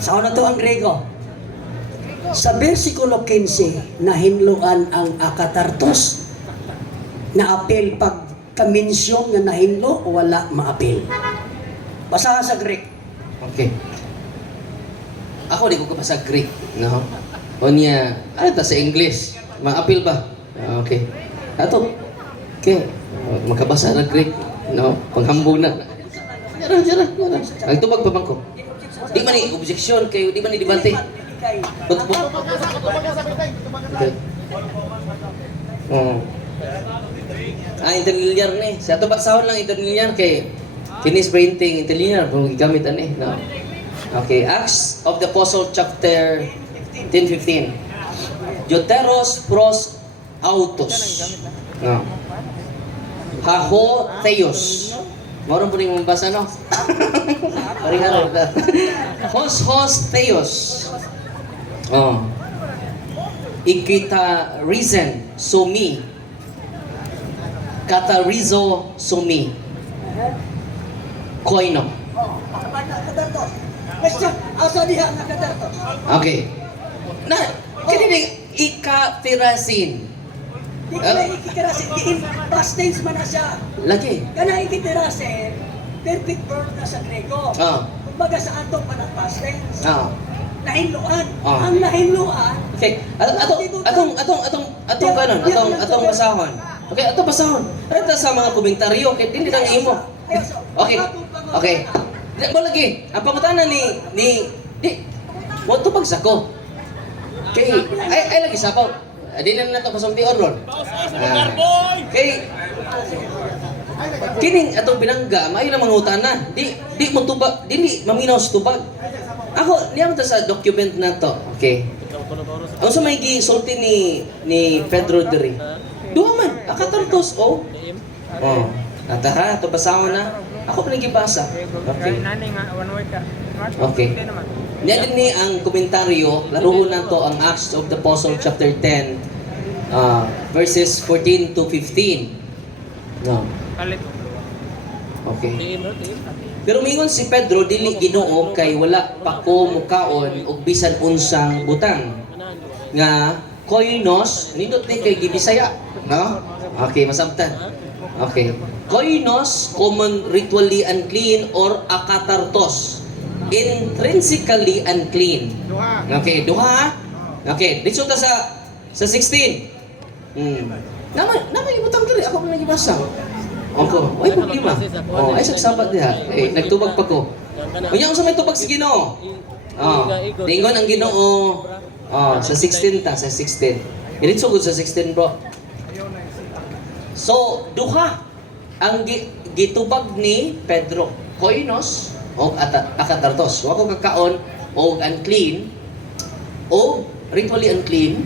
Sa una to ang Grego. Sa versikulo 15, nahinluan ang akatartos na apel pag kamensyon nga nahinlo wala maapel. Basahan sa Greek. Okay. Ako di ko kapasa Greek, no? O niya, ano ta sa English? Ma-appeal ba? Okay. Ato. Okay. Makabasa na Greek, no? Panghambog na. Jara. Ang tubag pa bangko. Di man ni objection kayo, di man ni debate. Okay. Interlinear ni. Sa ato bagsahon lang interlinear kay Kinis printing interlinear kung gigamit ani, no? Okay, Acts of the Apostle chapter 10:15. Deuteros pros autos. No. Haho theos. Moron po ning mabasa, no? Paring ta. Hos theos. Oh. Ikita reason sumi. Kata rizo sumi. Koino. Question, asa diha nga kadartos? Okay. Na, kini ikatirasin. Di ka na ikitirasin, diin past tense man na siya. Lagi. Kana ikitirasin, perfect verb na sa Grego. Kumbaga sa atong panang past tense. Nahinluan. Ang nahinluan. Okay. Atong kanon, atong basahon. Okay, atong basahon. Reta sa mga komentaryo kay dili lang imo. Okay. Mo lagi. Ang pangutana ni mo to pagsako. Kay ay lagi sapaw. Di na nato pasumpi oron. Kay kining atong binangga, maayo lang mangutana. Di mo tubag, dili maminaw sa tubag. Ako niyam ta sa document na to. Okay. Ang sa may gisulti ni Pedro diri. Duha man, akatartos o. Oh. Nataha, to basahon na. Ako pa nagibasa. Okay. Okay. Niyan ni ang komentaryo, laruhon na to ang Acts of the Apostle chapter 10, verses 14 to 15. No. Okay. Pero mingon si Pedro dili Ginoo kay wala pa ko mukaon og bisan unsang butang. Nga koinos nindot ni kay gibisaya, no? Okay, masabtan. Okay. Koinos, common ritually unclean or akatartos, intrinsically unclean. Okay, duha. Okay, dito ta sa 16. Naman ibutang diri ako man nagibasa. Ako, ay problema. Oh, ay sagsabat diha. Eh, nagtubag pa ko. Unya unsa may tubag si Ginoo? Tingon ang Ginoo. Sa 16 ta, sa 16. Diretso gud sa 16, bro. So, duha ang gitubag ni Pedro. Koinos o akatartos. Wa ko kakaon o unclean o ritually unclean.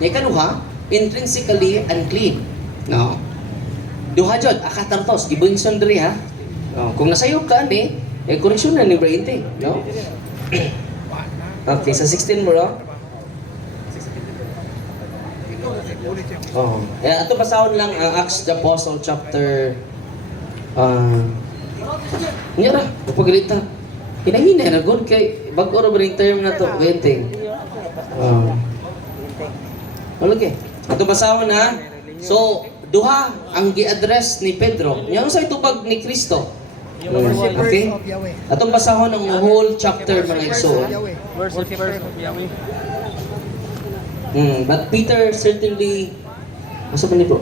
Nga ikaduha, intrinsically unclean. No? Duha jud akatartos gibungson diri ha. Kung nasayop ka ni, koreksyon na ni Brainte, no? Okay, sa 16 mo ro. Ato basahon lang ang Acts the Apostle chapter niya ra, paggalita. Hinahina na gud kay bag-o ra ring term na to, 20. Okay. Ato basahon na. So, duha ang gi-address ni Pedro. Nya sa itubag ni Kristo. Okay? Atong basahon ang whole chapter mga igsoon. Worshippers of Yahweh. But Peter certainly asa ba ni bro?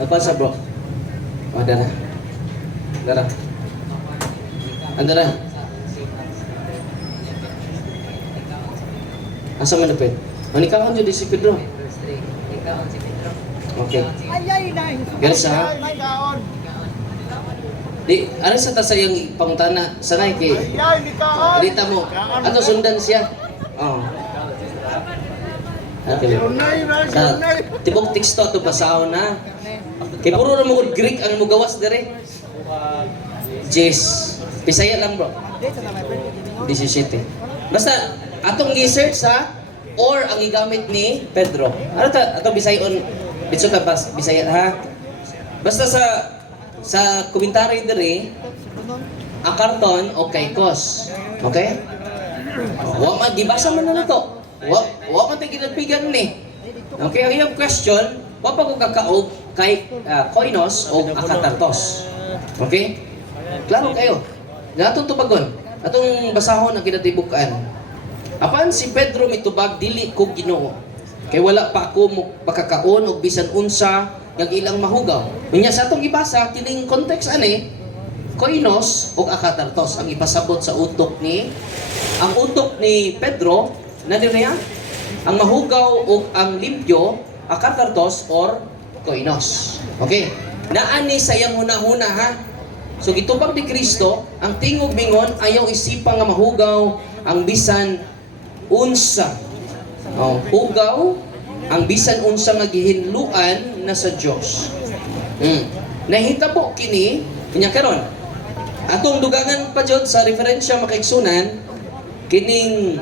Nagpasa bro. Dara. Andara. Asa man dapat? Manikawan jud si Pedro. Okay. Guys ha? Di, ano sa tasayang pangutana? Sanay kay dita mo. Ato sundan siya. Okay. Tibok teksto to basahon na. Kay puro ra mo Greek ang mo gawas dire. Jess. Pisaya lang bro. 17. Basta atong gi-search sa or ang gigamit ni Pedro. Ano ta ato Bisayon? Dito ta bas Bisaya ha. Basta sa komentaryo diri ang karton o kaikos. Okay? Wa man gibasa man na to. Wa man tay ginagpigan ni. Okay, ang iyong question, wa pa ko kakaog kay koinos o akatartos. Okay? Klaro kayo. Atong tubagon, atong basahon ang kinatibukan. Apan si Pedro mitubag dili ko Ginoo. Kay wala pa ako makakaon og bisan unsa nga ilang mahugaw. Unya sa atong ibasa kining context ani, koinos o akatartos ang ipasabot sa utok ni Pedro na niya ang mahugaw o ang limpyo akatartos or koinos. Okay? Naani sa iyang huna-huna ha. So gitubag ni Kristo, ang tingog mingon ayaw isipang nga mahugaw ang bisan unsa. Hugaw ang bisan unsa nga gihinluan na sa Dios. Nahitabo kini kanya karon. Atong dugangan pa jud sa referensya makaigsunan kining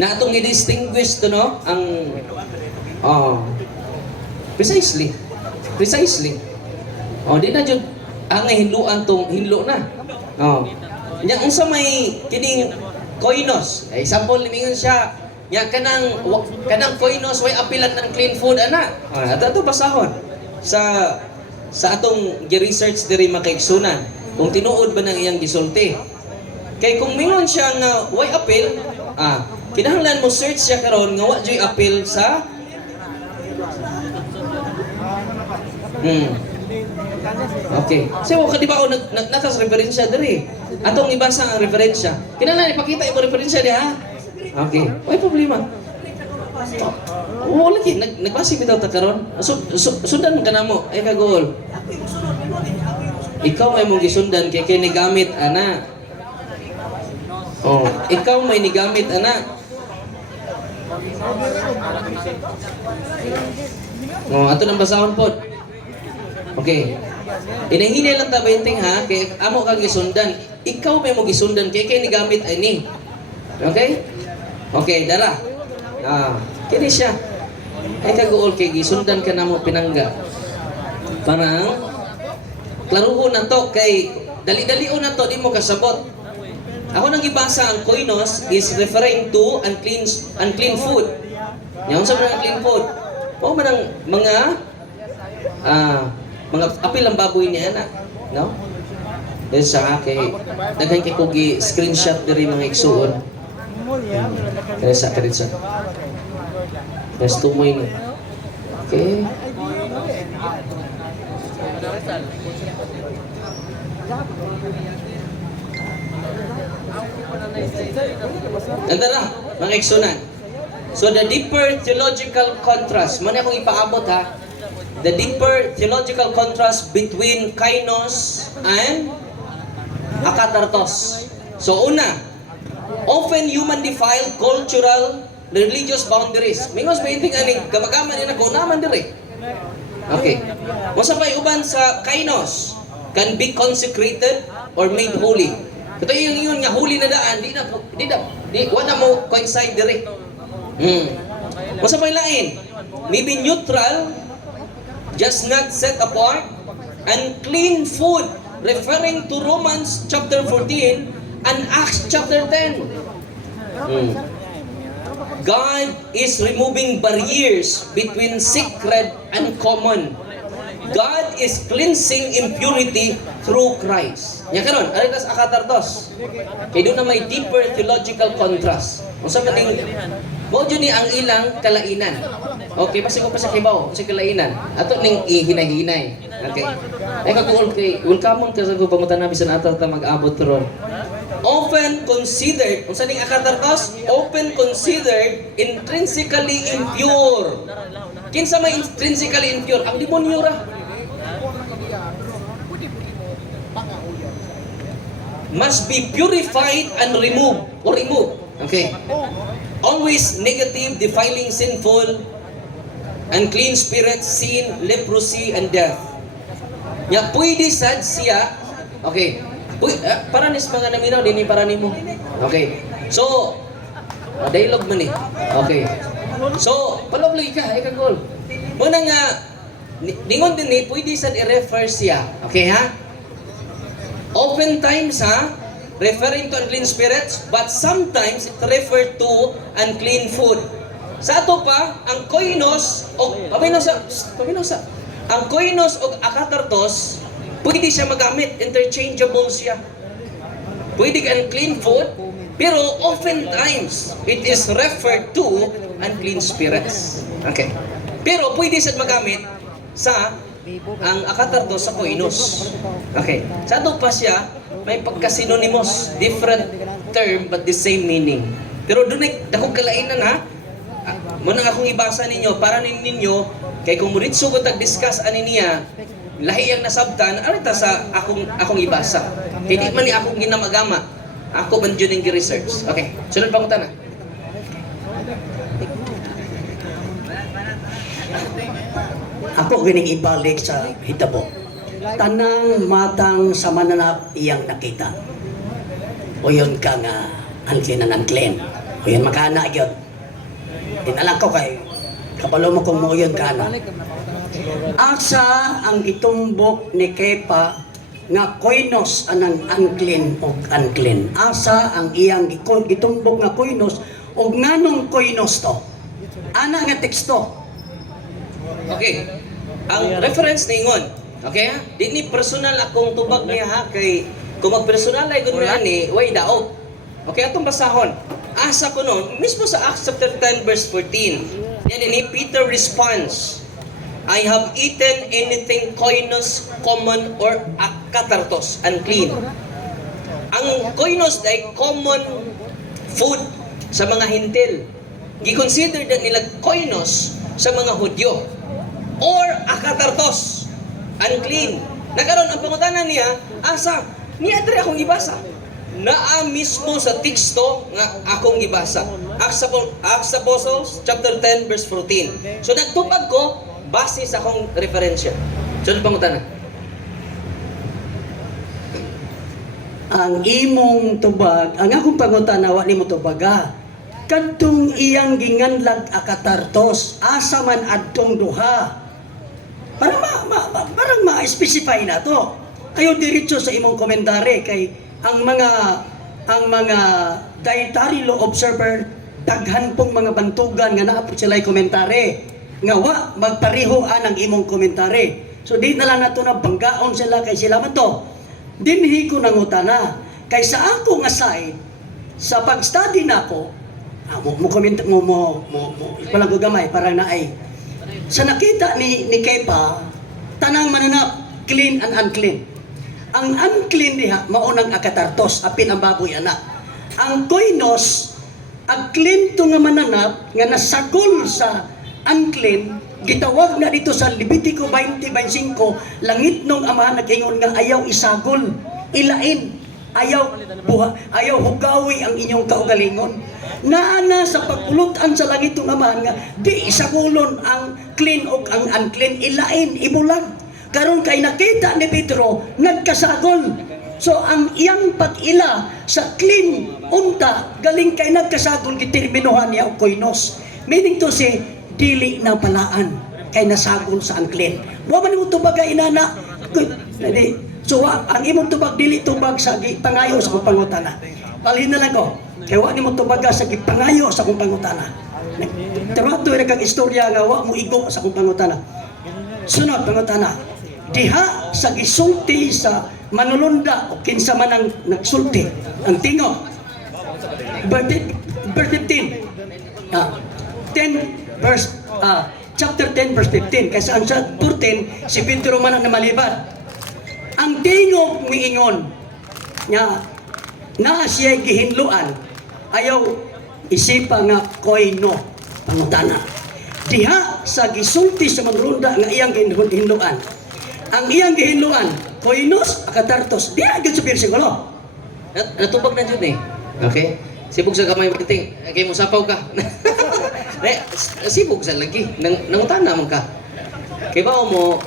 na atong i-distinguish to no ang precisely di na jud ang hinluan tong hinlo na nya unsa may kining koinos example nimingon siya nya kanang koinos way apilan ng clean food ana ato basahon sa atong gi-research diri makaigsunan kung tinuod ba nang iyang gisulti kay kung mingon siya nga way apil kinahanglan mo search siya karon nga wa joy apil sa Okay. So kadi ba nakas referensya diri. Atong ibasa ang referensya. Kinahanglan ipakita imo referensya diha. Okay. Way problema. Lagi nagbasi bitaw ta karon. Sundan ka namo ay kagol. Ikaw may mong gisundan kay kini gamit ana. Ikaw may nigamit ana. Ato nang basahon pod. Okay. Inahinay lang ta bainting ha kay amo kang gisundan. Ikaw may mo gisundan kay ni gamit ani. Okay? Okay, dara. Kini siya. Ay kagool kay gisundan ka namo pinangga. Parang klaruhon na to kay dali-dalion na to di mo kasabot. Ako nang ibasa ang koinos is referring to unclean food. Yung sa mga clean food. O man ang mga apil ang baboy niya na, no? Dahil sa kay daghan kay ko gi screenshot diri mga igsuon. Kaya sa karitsa. Yes, tumoy ni. Okay. Ganda na, mga igsunan. So the deeper theological contrast, man akong ipaabot ha, the deeper theological contrast between kainos and akatartos. So una, often human defile cultural, religious boundaries. Mingos painting aning gamagaman nila ko naman dire. Okay. Masa pa uban sa kainos can be consecrated or made holy. Ito yung nga holy na daan, di wala mo coincide dire. Masa pa lain, maybe neutral, just not set apart, and clean food, referring to Romans chapter 14 and Acts chapter 10. God is removing barriers between sacred and common. God is cleansing impurity through Christ. Nya karon, aritas akatartos. Kay doon na may deeper theological contrast. Unsa man ning mo ni ang ilang kalainan. Okay, pasig ko pa sa kibaw, sa kalainan. Ato ning ihinay-hinay. Okay. Ay kagool kay welcome ka sa pamutan na bisan ato ta mag-abot ron. Often considered, unsa ning akatartos? Often considered intrinsically impure. Kinsa may intrinsically impure? Ang demonyo ra. Must be purified and removed. Okay. Always negative, defiling, sinful, unclean spirits, sin, leprosy, and death. Ya, pwede sad siya. Okay. Para nis mga naminaw, dini para nimo. Okay. So, Dialogue man eh. Okay. So, palogloy ka, ikagol. Muna nga, ningon din eh, pwede sa i-refer siya. Okay ha? Oftentimes ha, referring to unclean spirits, but sometimes it refer to unclean food. Sa ato pa, ang koinos o paminosa, ang koinos o akatartos, pwede siya magamit, interchangeable siya. Pwede ka unclean food, pero oftentimes it is referred to unclean spirits. Okay. Pero pwede siya magamit sa ang akatartos sa koinos. Okay. Sa ato pa siya, may pagka-synonymous, different term but the same meaning. Pero doon ay dakong kalainan ha. Muna akong ibasa ninyo para ninyo kay kung muritso ko tag-discuss ani niya lahi ang nasabtan arita sa akong ibasa. Kay di man ni akong ginamagama. Ako man jud ning research. Okay. Sunod pangutana. Ako gining ibalik sa hitabo. Tanang matang sa mananap iyang nakita. O yun ka nga unclean and unclean. O yun makana yun. Tinalang ko kay kabalo mo kung mo yun kana. Asa ang gitumbok ni Kepa nga koinos anang unclean o unclean. Asa ang iyang gitumbok nga koinos o nganong koinos to. Ana nga teksto. Okay. Ang reference ningon. Okay ha? Di ni personal akong tubag niya ha kay kung magpersonal ay gud ni way daog. Okay atong basahon. Asa ko noon mismo sa Acts chapter 10 verse 14. Yan ni Peter responds, I have eaten anything koinos, common or akatartos, unclean. Ang koinos ay common food sa mga hintil. Gi-consider na nila koinos sa mga Hudyo or akatartos, unclean. Nagkaroon ang pangutanan niya, asa? Niya dre akong ibasa. Naa mismo sa teksto nga akong ibasa. Acts Apostles chapter 10 verse 14. So nagtupag ko base sa akong referensya. Sunod pangutana. Ang imong tubag, ang akong pangutana wa nimo tubaga. Kadtong iyang ginganlag akatartos, asa man adtong duha. Parang ma-specify na to. Kayo diretso sa imong komentary kay ang mga dietary law observer daghan pong mga bantugan nga naa po sila'y komentary. Nga wa magpareho ang imong komentary. So di na lang nato na banggaon sila kay sila man to. Dinhi ko nangutana kay sa ako nga side sa pag-study nako mo comment mo wala ko gamay para na ay sa nakita ni Kepa tanang mananap clean and unclean. Ang unclean diha maunang akatartos apin ang baboy ana. Ang koinos ang clean to nga mananap nga nasagol sa unclean gitawag na dito sa Levitico 20:25 langit nung amahan nag-ingon nga ayaw isagol ilain ayaw hugawi ang inyong kaugalingon naana sa pagpulutan sa langit nung amahan nga di isagulon ang clean o ang unclean ilain ibulag karon kay nakita ni Pedro nagkasagol. So ang iyang pag-ila sa clean unta galing kay nagkasagol giterminuhan niya og koinos. Meaning to say dili na palaan kay nasagol sa unclean. Wa man mo tubag inana. So ang imong tubag dili tubag sa gipangayo sa kong pangutana. Palhin na lang ko. Kay wa nimo tubag sa gipangayo sa kong pangutana. Trato ra kag istorya nga wa mo igo sa kong pangutana. Sunod pangutana. Diha sa gisulti sa manulunda o kinsa man ang nagsulti ang tingo verse 15 chapter 10 verse 15 kaysa ang sa 14 si Pedro man ang namalibad ang tingo miingon nga naa siya gihinluan ayaw isipa nga koino pangutana diha sa gisulti sa manulunda nga iyang gihinluan ang iyang gihinluan koinos akatartos di agad sa bersikulo Natubag na dyan eh. Okay? Sibog sa kamay marting. Kaya mo sapaw ka. Sibog sa lagi. Nangutana mo ka. Kaya ba mo,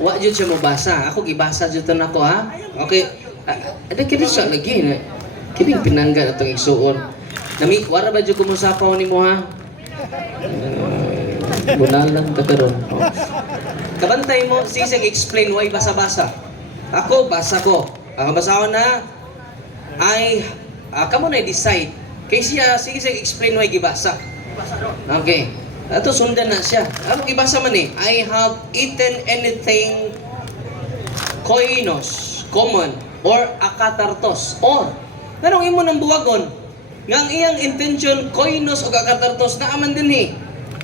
wa dyan siya mabasa. Ako gibasa dyan na ako ha. Okay. Ada kini siya lagi. Kini pinangga na itong igsuon. Nami, wala ba dyan kumusapaw ni mo ha? Bunalan ka karon. Oh. Kabantay mo, sisig explain why basa-basa. Ako, basa ko. Ang basahon na, ay, kamo na decide. Kaya siya, sisig explain why gibasa. Okay. Ato sundan na siya. Ano ibasa man eh? I have eaten anything koinos, common, or akatartos. Or, nanong imo ng buwagon, nga ang iyang intention, koinos o akatartos, naaman din eh.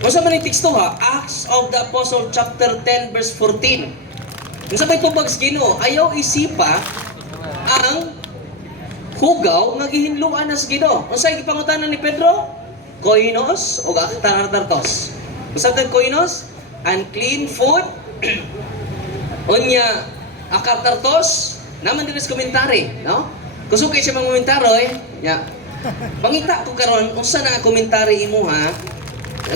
Kung sa man yung teksto ha, Acts of the Apostle chapter 10 verse 14. Kung sa may tubags Ginoo, ayaw isipa ang hugaw nga gihinluan nas Ginoo. Kung sa ipangutanan ni Pedro, koinos o akatartos. Kung sa tag koinos, unclean food, unya akatartos, naman din sa komentary, no? Kung sukay siya mga komentaro ya. Pangita ko karon unsa na komentary imo ha?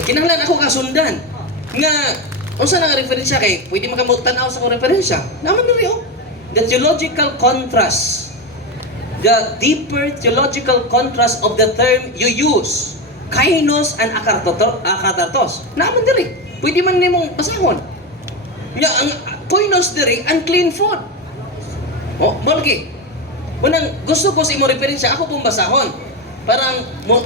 Kinahanglan ako kasundan. Nga unsa na nga referensya kay pwede makamutanaw sa akong referensya. Naman diri oh. The theological contrast. The deeper theological contrast of the term you use. Kainos and akatartos. Naman diri. Pwede man nimong basahon. Nga ang koinos diri unclean food. Oh, malaki. Unang gusto ko sa imong referensya ako pong basahon. Parang mo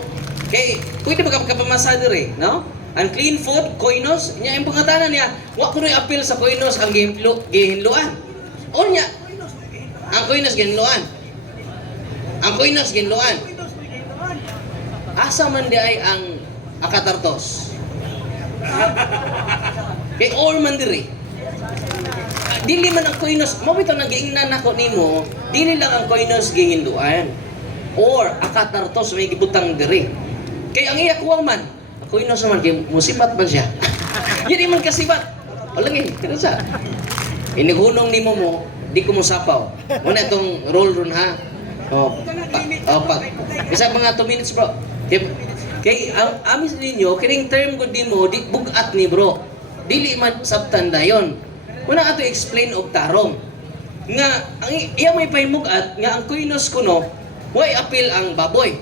kay pwede ba kapamasa diri, no? Unclean food, koinos, nya ang pangatanan niya, wa ko appeal sa koinos ang gihinluan. O nya, ang koinos gihinluan. Ang koinos gihinluan. Asa man di ay ang akatartos? Kay or man diri. Dili man ang koinos, mo bitaw nang giingnan nako nimo, dili lang ang koinos gihinluan. Or akatartos may gibutang diri. Kaya ang iya kuwang man, ako inos naman, kaya musibat man siya. Yan man kasibat. O lagi, kaya siya. Inihunong ni mo, di ko musapaw. Muna itong roll run ha. Isa mga 2 minutes bro. Kaya ang amis ninyo, kining term ko di mo, di bugat ni bro. Dili man sabtan dayon. Muna ato explain og tarong. Nga, ang iya may pahimugat, nga ang kuinos kuno, why appeal ang baboy?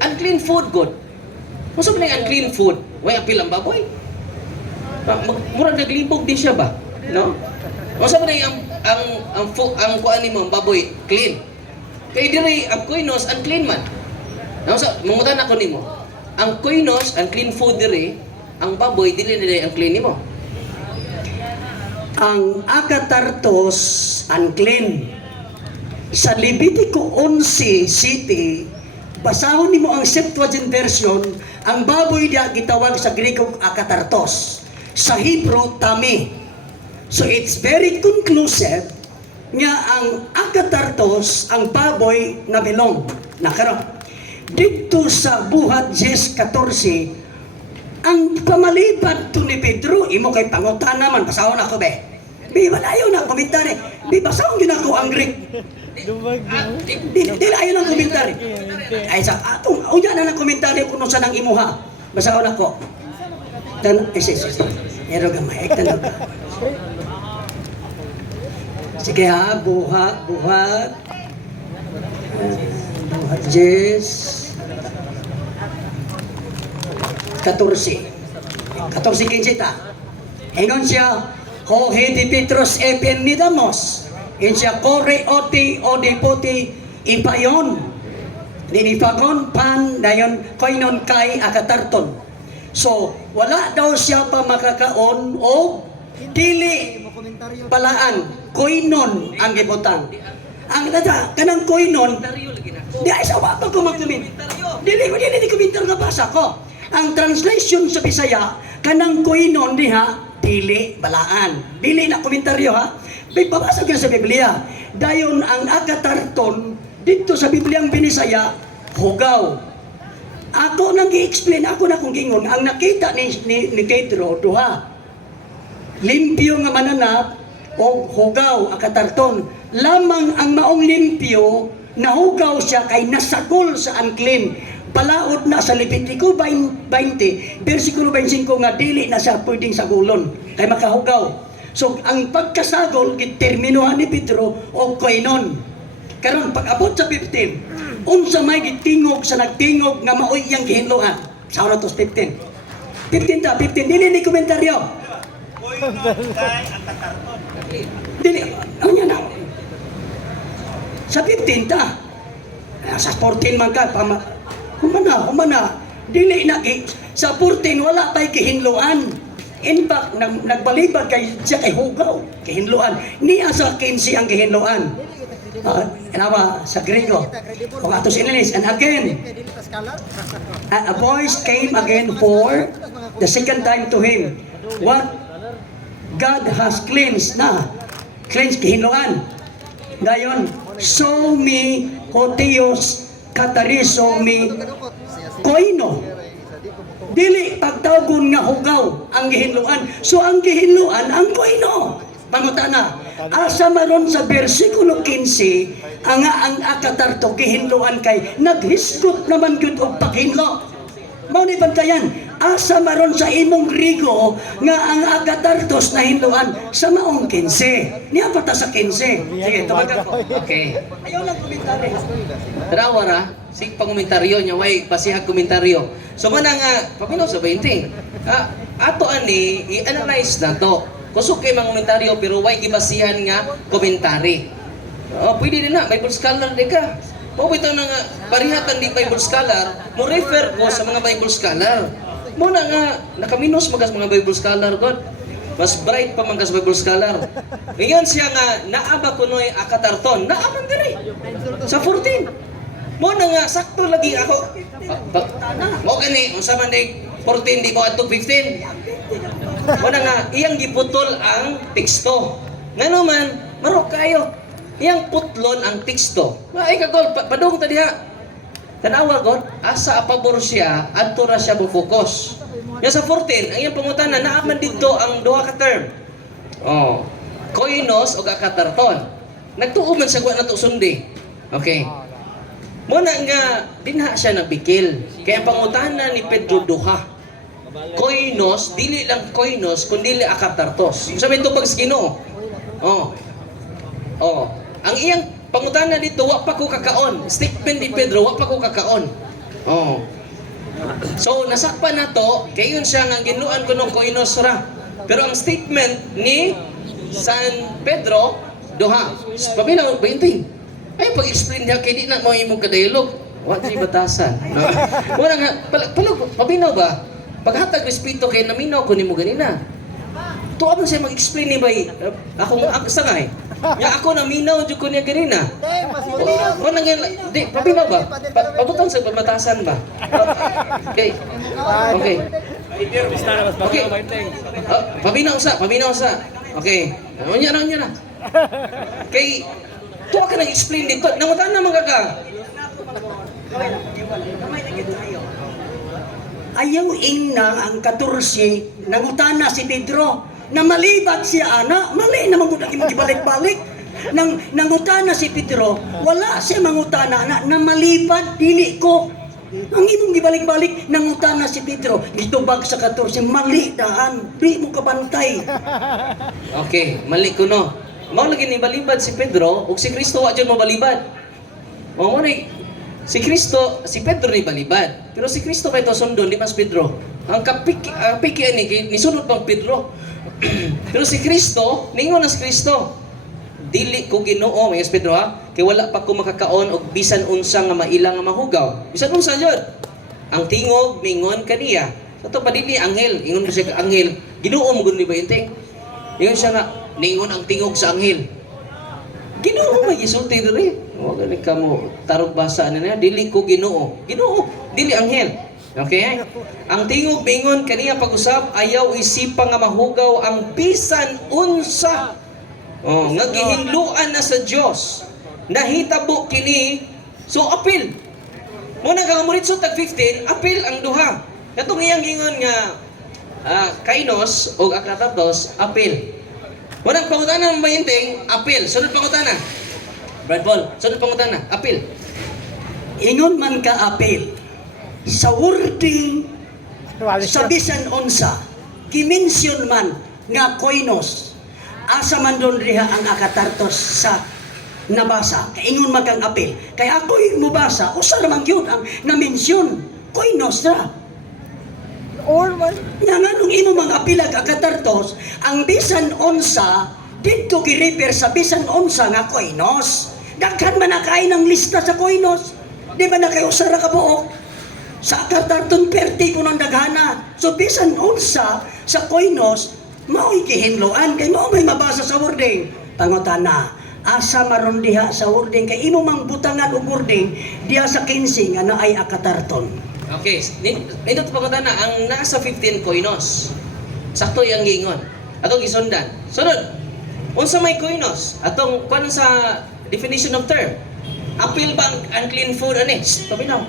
Unclean food good. Musa ba na yung unclean food? Why appeal ang baboy? Murag naglibog din siya ba? No? Musa ba na yung ang kuan nimo ang baboy clean? Kaya diri ang koinos unclean man. Musa mangutan ako nimo. Ang koinos unclean food diri, ang baboy dili ang clean nimo. Ang akatartos unclean. Sa Levitico 11:7, basahon nimo ang Septuagint version, ang baboy diya gitawag sa Grego akatartos, sa Hebrew tami. So it's very conclusive nga ang akatartos ang baboy na bilong. Nakaroon. Dito sa Buhat 10:14, ang pamalipad to ni Pedro, imo kay pangutan naman, basahon ako be. Di malayo na komentary. Di basahon yun ako ang Greek. Di layo ng komentary. Ay sa atong unya na ng komentary kuno sa nang imuha. Basahon ako. Ero gamay tanong. Sige ha, buhat. Buhat Jess 14:15 ta. Ingon siya, ho hedi Petros epen midamos. In siya kore oti o deputi ipayon. Dinipagon pan dayon koinon kay akatarton. So, wala daw siya pa makakaon o dili balaan. Koinon ang gibutang. Ang nata kanang koinon di ay sa wa pa ko magkumin. Dili komentar nga basa ko. Ang translation sa Bisaya kanang koinon diha dili balaan. Dili na komentaryo ha. May babasa ka sa Biblia. Dayon ang akatarton dito sa Bibliang Binisaya hugaw. Ako nang gi-explain, ako na kung gingon, ang nakita ni Pedro, duha. Limpyo nga mananap o hugaw akatarton. Lamang ang maong limpyo, nahugaw siya kay nasagol sa unclean. Palaod na sa Levitico 20, versikulo 25 nga dili na siya pwedeng sagulon kay makahugaw. So ang pagkasagol giterminuhan ni Pedro o koinon. Karon pag-abot sa 15, Unsa may gitingog sa nagtingog nga maoy iyang gihinluan. Sa Rotos 15. 15 ta, 15. Dili ni komentaryo. Dili. Ano yan na? Sa 15 ta. Sa 14 man ka. Humana. Dili na. Sa 14 wala pa'y gihinluan. In fact, nagbalibad kay siya kay hugaw. Gihinluan. Niya sa 15 ang gihinluan. Sa Grego. Kung atos English. And again, a voice came again for the second time to him. What God has cleansed na. Cleansed kihinluan. Gayon, so me hotios katariso me koino. Dili pagtawgon nga hugaw ang gihinluan. So ang gihinluan ang koino. Pangutana, asa maron sa bersikulo 15 ang akatarto gihinluan kay naghisgot naman gyud og paghinlo. Mao ni bantayan, asa maron sa imong Grigo nga ang agatartos na hinluan sa maong 15. Niya pa ta sa 15. Sige, tawagan ko. Okay. Ayaw lang komentary. Tarawa ra, sig pangomentaryo nya way pasihag komentaryo. So man nga papino sa 20. Ato ani i-analyze na to. Kusog kay mangomentaryo pero way gibasihan nga komentary. Pwede din na Bible scholar di ka. Mo bitaw na nga parihatan di Bible scholar, mo refer ko sa mga Bible scholar. Mo na nga nakaminos magas mga Bible scholar god. Mas bright pa man kas Bible scholar. Ngayon siya nga naaba kunoy akatarton. Naaman diri. Sa 14. Mo na nga sakto lagi ako. Mo gani unsa man day 14 di ko adto 15. Mo na nga iyang giputol ang teksto. Ngano man maro kayo. Iyang putlon ang teksto. Ay kagol padung ta diha. Tanawa god asa pabor siya adto ra siya mo-focus. Ya sa 14 ang iyang pangutana naaman didto ang duha ka term. Koinos o akatarton. Nagtuo man siya nato sundi. Okay. Muna nga dinha siya nabikil. Kaya pangutana ni Pedro duha. Koinos, dili lang koinos, kundi akatartos. Sabi ito pag Ginoo. Ang iyang pangutana dito, wa pa ko kakaon. Statement ni Pedro, wa pa ko kakaon. So, nasakpan na to, kayon siya nga ginuan ko ng koinos ra. Pero ang statement ni San Pedro, duha. Paminaw, 20. Ay, pag-explain niya, kaya di na mo imong kadayalog. Wa di batasan. No? Muna nga, pabinaw ba? Paghatag respeto kay naminaw ko nimo ganina. Tuwa man siya mag-explain ni bay. Akong sangay. Ya ako naminaw jud ko niya ganina. O nang di pabinaw ba? Pabutan sa pamatasan ba? Okay. Okay. Okay. Pabinaw sa. Okay. Unya na. Kay tuwa ka nag-explain dito. Nangutan na magaga. Ayaw ingna ang 14 nangutana si Pedro na malibad siya ana, mali na mangutana gibalik-balik. Nangutana si Pedro, wala siya mangutana na malibad dili ko. Ang imong gibalik-balik nangutana si Pedro, gitubag sa 14, mali daan, di mo kabantay. Okay, mali ko no. Mao lagi ni balibad si Pedro ug si Kristo wa jud mo balibad. Mao ni si Kristo, si Pedro ni balibad. Pero si Kristo kay to sundon di mas Pedro. Ang piki ani ni sunod pang Pedro. Pero si Kristo, ningon as Kristo. Dili ko Ginoo, may Pedro ha. Kay wala pa ko makakaon og bisan unsa nga maila nga mahugaw. Bisan unsa jud. Ang tingog mingon kaniya. Sa to pa dili anghel, ingon ko siya anghel. Ginoo mo gud ni ba inteng? Ingon siya nga ningon ang tingog sa anghel. Ginoo may gisulti diri. Wa gani ka mo tarog basa na dili ko Ginoo. Ginoo, dili anghel. Okay? Ang tingog mingon kaniya pag-usab ayaw isipa nga mahugaw ang bisan unsa. Nga gihinluan na sa Dios. Nahitabo kini so apil. Muna kang muritso tag 15, apil ang duha. Katong iyang ingon nga kainos o akatartos, apil. Munang pangutana ng bayinteng, apil. Sunod pangutana. Brad Paul, sunod pangutana, apil. Ingon man ka apil sa wording sa bisan unsa gimension man nga koinos asa man doon riha ang akatartos sa nabasa, ingon magang apil. Kaya ako'y mubasa, usa ramang yun ang na-mention, koinos ra. Or man. Nga nga nung imo mga apilag akatartos, ang bisan onsa, dito gi-refer sa bisan onsa nga koinos. Daghan man na kain ng lista sa koinos. Di ba na kayo usara ka buok? Sa akatarton perti ko ng daghana. So bisan onsa sa koinos, mao'y kihinloan, kay mao may mabasa sa wording. Pangutana, asa maron diha sa wording, kay imo mang butangan og wording, diha sa 15 nga naay akatarton. Okay, nito pagkata na, ang nasa 15 koinos. Sakto yung gingon. Atong gisundan. Sunod, unsa may koinos? Atong, kung sa definition of term, appeal ba ang unclean food? Ano eh? Paminaw.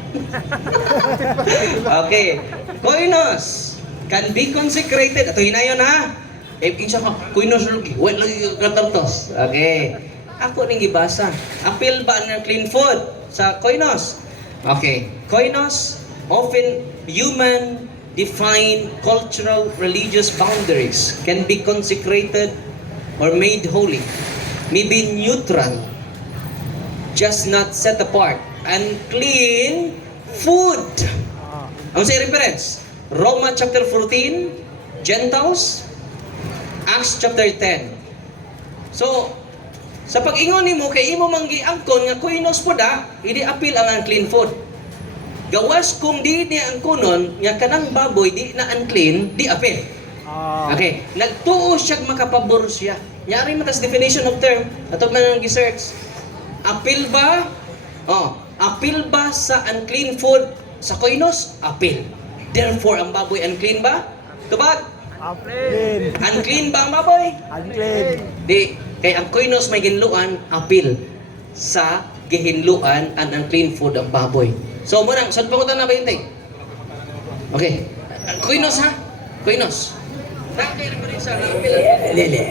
Okay. Koinos can be consecrated. Ito hinayon ha. Kinsa ka, koinos lagi. Wait lagi katartos. Okay. Ako ning gibasa. Appeal ba ang unclean food sa koinos? Okay. Koinos, often human defined cultural religious boundaries can be consecrated or made holy. May be neutral, just not set apart. Unclean food. Ang sa reference? Roma chapter 14, Gentiles, Acts chapter 10. So, sa pag-ingon nimo kay imo manggi angkon nga koinos po da, idi apil ang unclean food. Gawas kung di niya angkonon nga kanang baboy di na unclean, di apil. Okay, nagtuo siya makapabor siya. Yari matas definition of term, atog na nang gi-search. Apil ba? Apil ba sa unclean food sa koinos? Apil. Therefore, ang baboy unclean ba? Tubag? Apil. Unclean ba ang baboy? Unclean. Di. Kay ang koinos may ginluan, apil sa gihinluan ang unclean food ang baboy. So, muna, saan pa ko na ba yung ting? Okay. Koinos ha? Koinos. Nakakiriparin na apil. Lele.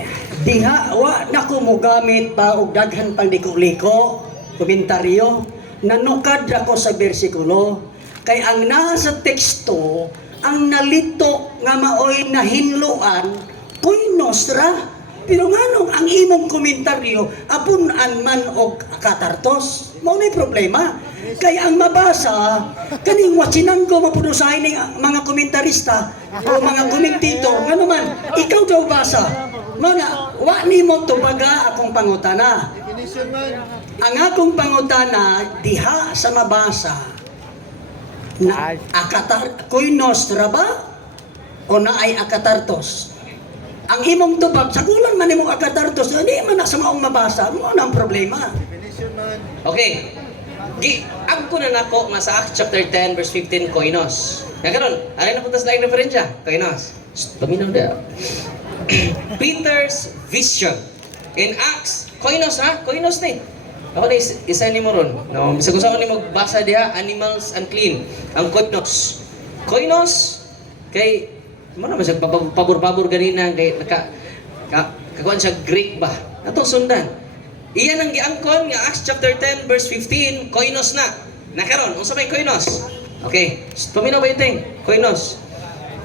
Diha, wa na ko mo gamit pa og daghan pang liko-liko, komentaryo, nanukad ako sa bersikulo, kay ang nasa teksto, ang nalito nga maoy nahinluan, koinos ra. Pero nganong ang imong komentaryo, apunan man og katartos, mao may problema. Kaya ang mabasa, kaning wasinanggo mapunusahin ng mga komentarista o mga komentator, nga naman, ikaw daw basa. Mga, wa ni mo tubaga akong pangutana. Ang akong pangutana, diha sa mabasa, na koinos ra ba? O na ay akatartos? Ang imong tubag, sa kulang man imong akatartos, hindi man na sa maong mabasa, mo na ang problema. Okay. Ang na nako nga sa Acts chapter 10 verse 15 koinos. Nga karon, alay na punta slide referensya, koinos. Paminaw da. Peter's vision in Acts, koinos ha? Koinos ni. Ako na isa ni mo ron. No, bisag usaon ni magbasa diha, animals unclean. Ang koinos. Koinos kay mo na masag pabor-pabor ganina kay kakuan siya Greek ba? Ato sundan. Iyan ang giangkon nga Acts chapter 10 verse 15, koinos na. Nakaron, unsa may koinos? Okay, paminaw ba yung ting? Koinos.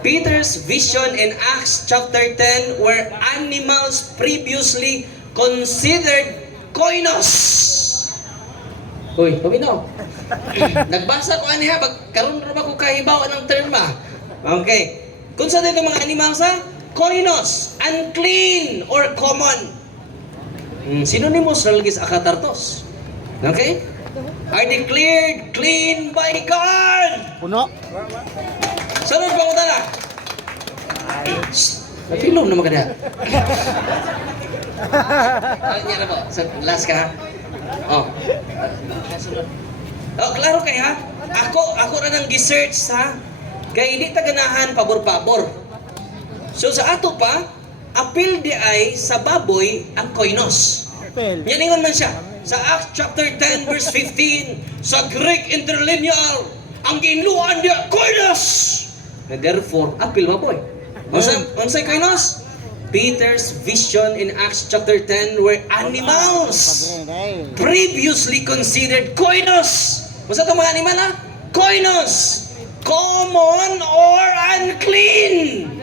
Peter's vision in Acts chapter 10 were animals previously considered koinos. Uy, paminaw. Nagbasa ko aniha, karon ra ba ko kahibaw ng term ba? Okay. Kung sa dito mga animals ha? Koinos, unclean or common. Synonymous relgis akatartos. Okay? Are declared clean by God. Puno. Sunod pa ko tala. Napilom naman ka na. Niya na po. Last ka ha? Oh. Sunod. Oh, klaro kay ha? Ako na nang gi-search ha? Kaya hindi taganahan pabor-pabor. So sa ato pa, apil di ay sa baboy ang koinos. Apil. Yan ingon man siya. Sa Acts chapter 10 verse 15, sa Greek interlinear, ang ginluan niya, koinos! And therefore, apil baboy. Unsay koinos? Peter's vision in Acts chapter 10 were animals previously considered koinos. Basta itong mga animal ha? Koinos! Common or unclean?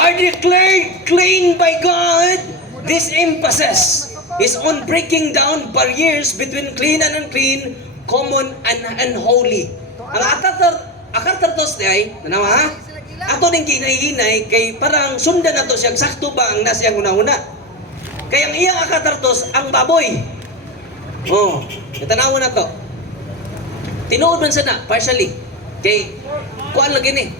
Are declared clean by God. This emphasis is on breaking down barriers between clean and unclean, common and holy. Ang akatartos di ay, nanawa ha? Ato ning ginay-ginay kay parang sundan nato siya sakto ba ang nasiyang una-una. Kaya ang iyang akatartos ang baboy. Oh, natanaw na to. Tinuod man sana partially kay kuan lagi ni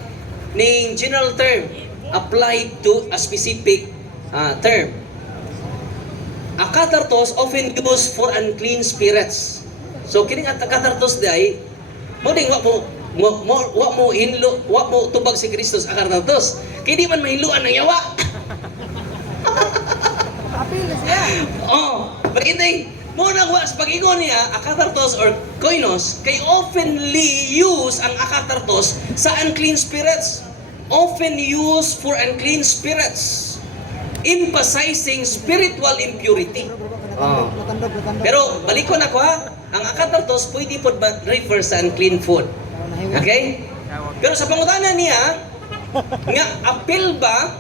ning general term applied to a specific term. Akatartos often used for unclean spirits. So kining akatartos day mo ding wa mo tubag si Kristo sa akatartos. Kay di man mahiluan ng yawa. Apil siya. Oh, pag-inting mo nang was pag-ingon niya akatartos or koinos kay oftenly use ang akatartos sa unclean spirits. Often used for unclean spirits, emphasizing spiritual impurity. Oh. Pero balikon ako ha, ang akatartos pwede po refer sa unclean food. Okay? Pero sa pangutanan niya, nga apil ba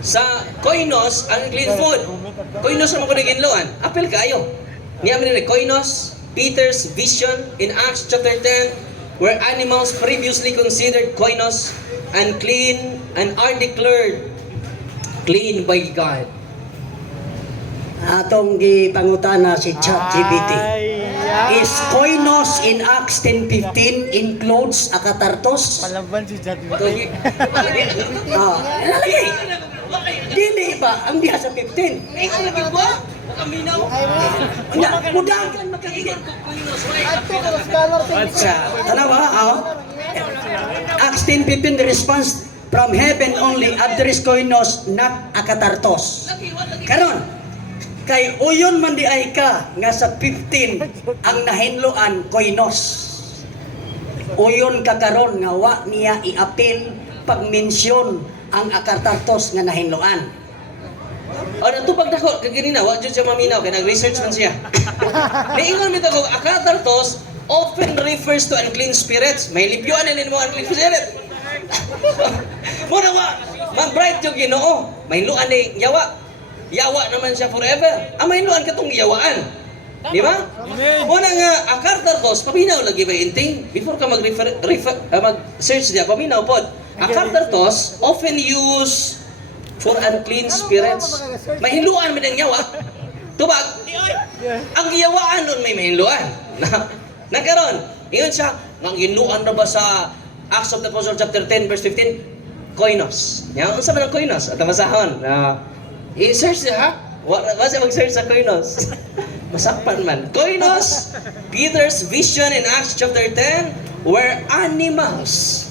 sa koinos ang unclean food? Koinos naman ko naginloan. Apil kayo. Niya man ni koinos, Peter's vision in Acts chapter 10, where animals previously considered koinos unclean and are declared clean by God. Atong gipangutana si ChatGPT. Is koinos in Acts 10:15 includes akatartos? Palaban si Jad. Nalagay. Dili ba ang diha sa 15? Ay, ano lagi ba? Kaminaw. Mudagan Kaingat ko koinos. Ato ko scholar sa tanawa Acts 10:15 the response from heaven only address koinos not akatartos. Karon kay uyon man di ay ka nga sa 15 ang nahinloan koinos. Uyon ka karon nga wa niya i-appeal pag mensyon ang akatartos nga nahinloan. O natupag na ko kaganina, wa jud siya maminaw kay nag-research man siya. Niingon mi ko akatartos often refers to unclean spirits. May libyuan na mo unclean spirit. Muna wa, mag-bright yung Ginoo. May luan ni yawa. Yawa naman siya forever. May luan katong yawaan. Di ba? Muna nga, akatartos, paminaw lagi ba inting? Before ka mag-search niya, paminaw pod. Akatartos often used for unclean spirits. Mahiluan man ang yawa. Tubag, ang yawaan nun may mahiluan. Nagkaroon, ingon siya, manginuan na ba sa Acts of the Apostle chapter 10 verse 15? Koinos. Yan, unsa man ang koinos? At masahon. I-search niya ha? Wala siya mag-search sa koinos. Masakpan man. Koinos, Peter's vision in Acts chapter 10 were animals.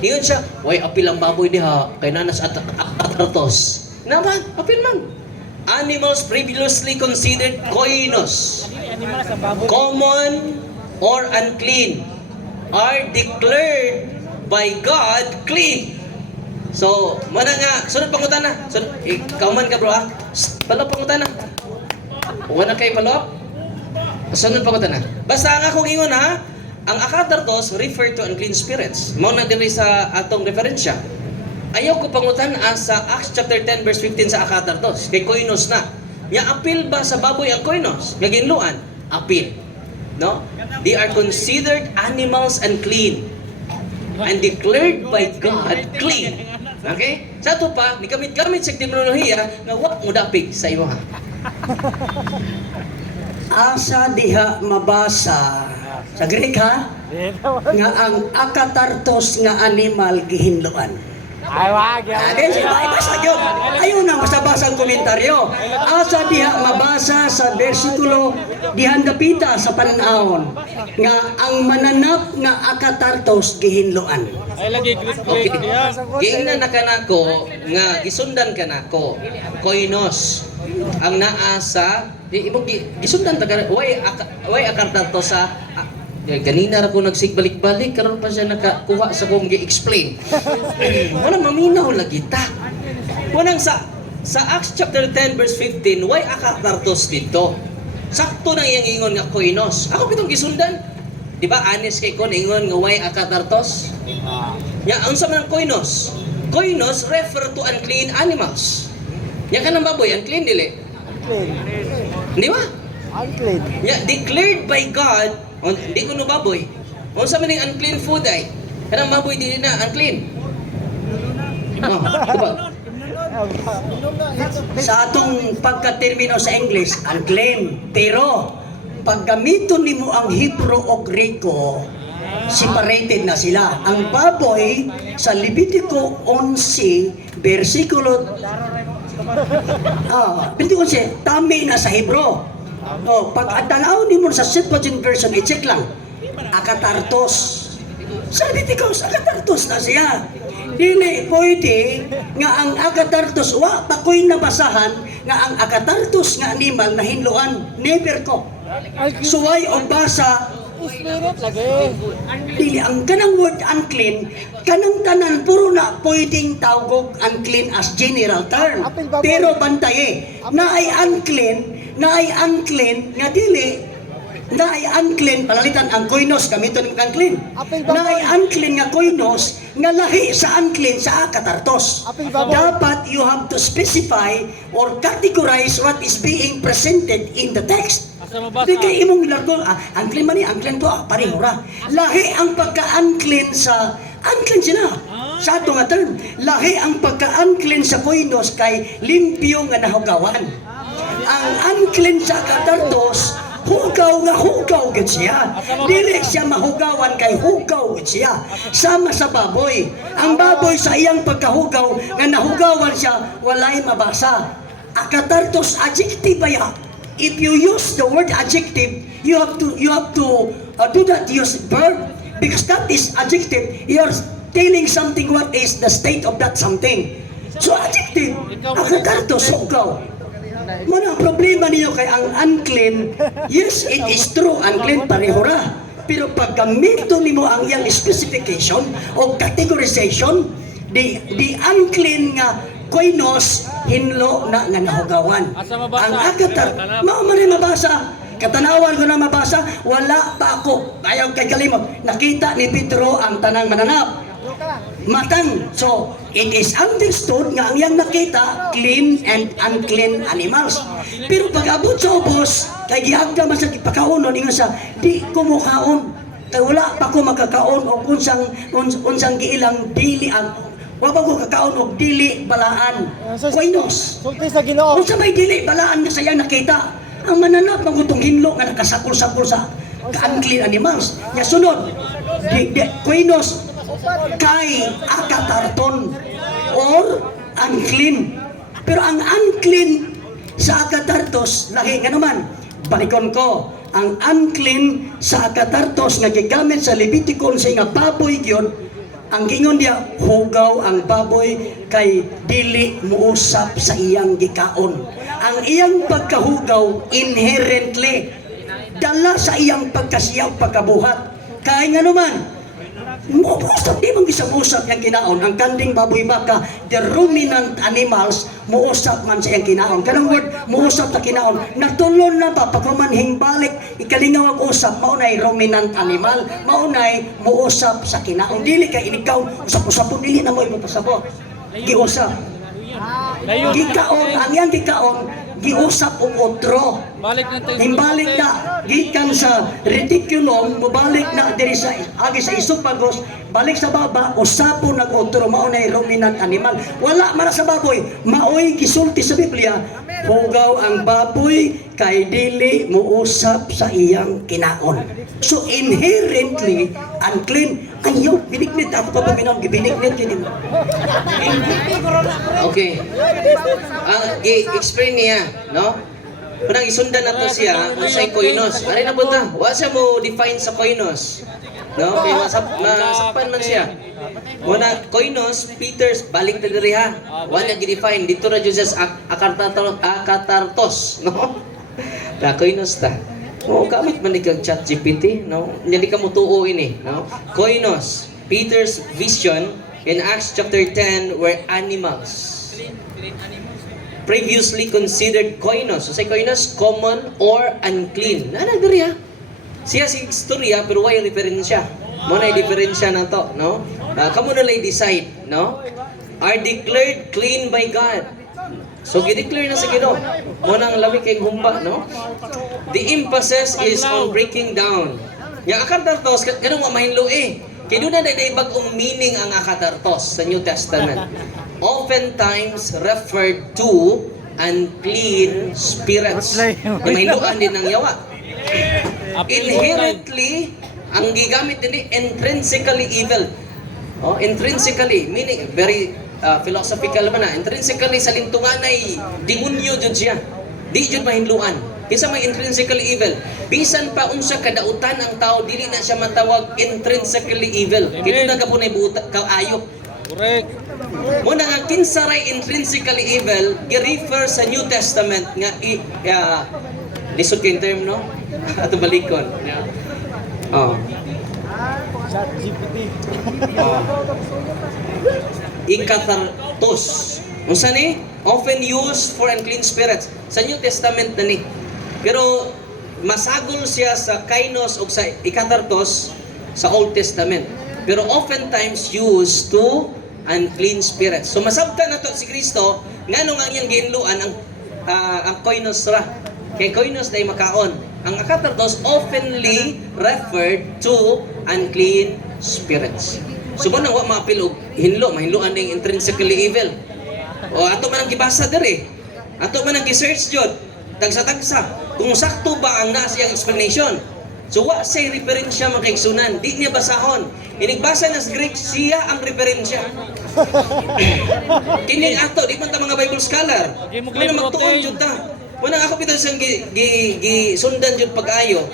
Ingon siya, way apil ang baboy diha kay nanas at atratos. Naman, apil man. Animals previously considered koinos, common or unclean, are declared by God clean. So, mana nga, sunod pangutana. Sunod, ikaw man ka bro ha? Palo pangutana. Wala kay follow up? Sunod pangutana. Basta nga kung ingon ha, ang akatartos refer to unclean spirits. Mao na diri sa atong referensya. Ayaw ko pangutan sa Acts chapter 10 verse 15 sa akatartos. Kay koinos na. Nya apil ba sa baboy ang koinos? Nga ginluan? Apil. No? They are considered animals unclean and declared by God clean. Okay? Sa ito pa, ni gamit-gamit sa terminolohiya nga wa mo dapig sa imo ha. Asa diha mabasa sa Greek ha nga ang akatartos nga animal gihinloan. Ay, wag yan. Then siya ibasa yun. Ayun ang basa-basang komentaryo. Asa diha mabasa sa bersikulo dihan dapita sa panahon nga ang mananap nga akatartos gihinloan. Ay, lagi Okay. Giingnan na kanako nga gisundan kanako. Koinos ang naa sa ibog gisundan ta way akatartos sa ganina ra ko nagsigbalik-balik karon pa siya nakakuha sa kong gi-explain. Wala maminaw lagi ta. Wanang sa Acts chapter 10 verse 15, why akatartos dito? Sakto na iyang ingon nga koinos. Ako bitong gisundan. Di ba honest kay kon ingon nga why akatartos? Ya ang sa man koinos. Koinos refer to unclean animals. Ya kanang baboy unclean dili. Unclean. Di ba? Unclean. Yeah, declared by God, hindi ko no baboy. Kung sa maning unclean food ay, kanang baboy di na unclean. Oh, diba? Sa atong pagkatermino sa English, unclean. Pero, pag gamiton nimo ang Hebrew o Greko, separated na sila. Ang baboy, sa Levitico 11, versikulo 11, tami na sa Hebrew. Pag tanaw nimo sa Septuagint version, i-check lang. Akatartos. Sa Leviticus, akatartos na siya. Dili pwede nga ang akatartos, wa pa ko'y nabasahan nga ang akatartos nga animal na hinluan. Never ko. Suway o basa, Spirit lagi. dili ang kanang word unclean, kanang tanan puro na pwedeng tawgog unclean as general term. Pero bantaye, na ay unclean nga dili na ay unclean, palalitan ang koinos gamiton ng unclean. Na ay unclean nga koinos nga lahi sa unclean sa akatartos. Dapat you have to specify or categorize what is being presented in the text. Di kay imong largo, unclean man ni, unclean to, pareho ra. Lahi ang pagka-unclean sa, unclean sila. Sa ato nga term, lahi ang pagka-unclean sa koinos kay limpyo nga nahugawan. Ang unclean sa akatartos, hugaw gid siya. Dili siya mahugawan kay hugaw gid siya. Sama sa baboy. Ang baboy sa iyang pagkahugaw nga nahugawan siya walay mabasa. Akatartos adjective ya. If you use the word adjective, you have to do that use verb because that is adjective. You are telling something what is the state of that something. So adjective, akatartos hugaw. Muna ang problema niyo kay ang unclean, yes, it is true, unclean, pareho ra. Pero pag gamito nimo ang iyang specification o categorization, the unclean nga koinos, hinlo na nga nahugawan. Ang akatar, maumari mabasa, katanawan ko na mabasa, wala pa ako, ayaw kay kalimot, nakita ni Pedro ang tanang mananap. Matang. So, it is understood nga ang iyang nakita, clean and unclean animals. Pero pag abot sa ubos, kay giagda man sa pagkaunon, ingon sa, di ko mukaon. Kay wala pa ko makakaon o unsang giilang dili ang, wala pa ko kakaon o dili balaan. Koinos. Sulti sa Ginoo. Kung sa may dili balaan nga sa iyang nakita, ang mananap ng gutong hinlo nga nakasakol-sakol sa unclean animals. Nga sunod, koinos, kay akatarton or unclean. Pero ang unclean sa akatartos, lahi nga naman, balikon ko, ang unclean sa akatartos nga gigamit sa Levitico sa nga baboy gyud, ang gingon niya, hugaw ang baboy kay dili muusap sa iyang gikaon. Ang iyang pagkahugaw inherently dala sa iyang pagkasiyaw pagkabuhat. Kay nga naman, muusap, di man usap yung kinaon. Ang kanding baboy baka, the ruminant animals, muusap man sa iyang kinaon. Kanang word, muusap sa kinaon. Natulon na ba, pagkumanhing balik, ikalingaw ang usap, maunay ruminant animal, maunay muusap sa kinaon. Dili ka inikaw, usap-usap po, dili na mo ipapasabot. Giusap. Gikaon, ang iyang gikaon, giusap o otro. Himbalik na gikan sa reticulum, mubalik na diri sa agi sa esophagus, balik sa baba, usapon nag-otro, maunay ruminant animal. Wala man sa baboy, maoy gisulti sa Biblia, hugaw ang baboy kay dili muusap sa iyang kinaon. So inherently unclean. Ayaw, binignit ako pa paminaw, gibinignit yun. Okay. Ang i-explain niya, no? Parang isundan na to siya kung sa'y koinos. Aray na punta, wala siya mo define sa koinos. No? Kaya masakpan man siya. Muna, koinos, Peters, balik na diri ha. Wala gi-define. Dito na dyan sa akatartos. No? Na koinos ta. No, gamit man ikang chat GPT. No? Hindi ka mo tuo ini. No? Koinos, Peter's vision in Acts chapter 10 were animals. Previously considered koinos. So, say koinos, common or unclean. Diri ha. Siya si istorya pero why referensya? Mo na diferensya na to, no? Kamo na lay decide, no? Are declared clean by God. So, gideclare na sa Ginoo. Mo nang labi kay humba, no? The emphasis is on breaking down. Yang akatartos, ganun nga mahinlo eh. Kaya doon na bagong meaning ang akatartos sa New Testament. Oftentimes referred to unclean spirits. Na mahinloan din ng yawa. Inherently, ang gigamit din intrinsically evil. Oh, intrinsically, meaning very philosophical man na. Intrinsically sa lintungan ay demonyo jud siya. Di jud mahinluan. Kinsa may intrinsically evil. Bisan pa unsa kadautan ang tao dili na siya matawag intrinsically evil. Kini na gapunay buta kaayop. Correct. Mo na nga kinsa ray intrinsically evil, gi-refer sa New Testament nga lisod kay term no. Ato balikon. Yeah. Oh. Chat GPT. Ikatartos. Unsa ni? Often used for unclean spirits. Sa New Testament na ni. Pero masagol siya sa kainos o sa ikatartos sa Old Testament. Pero oftentimes used to unclean spirits. So masabtan nato si Kristo nganong ang iyang giinluan ang koinos ra. Kay koinos na makaon. Ang akatartos oftenly referred to unclean spirits. Subon nang wa maapil og hinlo, mahinloan ning intrinsically evil. O ato man ang gibasa diri. Ato man ang gi-search jud. Tagsa-tagsa kung sakto ba ang naa siyang explanation. So wa say referensya makaigsunan, di niya basahon. Inigbasa na sa Greek, siya ang referensya. Kini ato, di man ta mga Bible scholar. Wala magtuon jud ta. Wala ako pito sang sundan jud pag-ayo.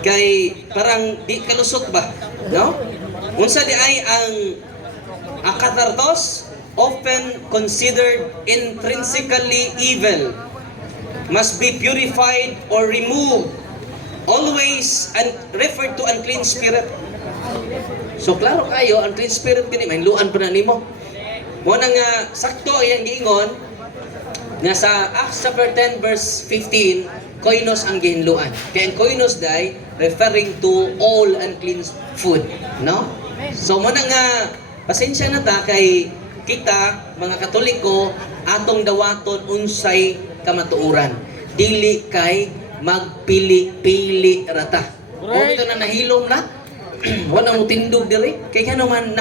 Kay parang di kalusot ba, no? Unsa di ay ang akatartos often considered intrinsically evil, must be purified or removed, always and referred to unclean spirit. So klaro kayo, unclean spirit kini mahinluan pa na nimo. Mo nang sakto iyang giingon nga sa Acts chapter 10 verse 15, koinos ang gihinluan. Kaya ang koinos day referring to all unclean food, no? So mo nang pasensya na ta kay kita mga Katoliko atong dawaton unsay kamatuoran. Dili kay magpili-pili rata. Kung ito na nahilom na, wala mo tindog diri, kay kano man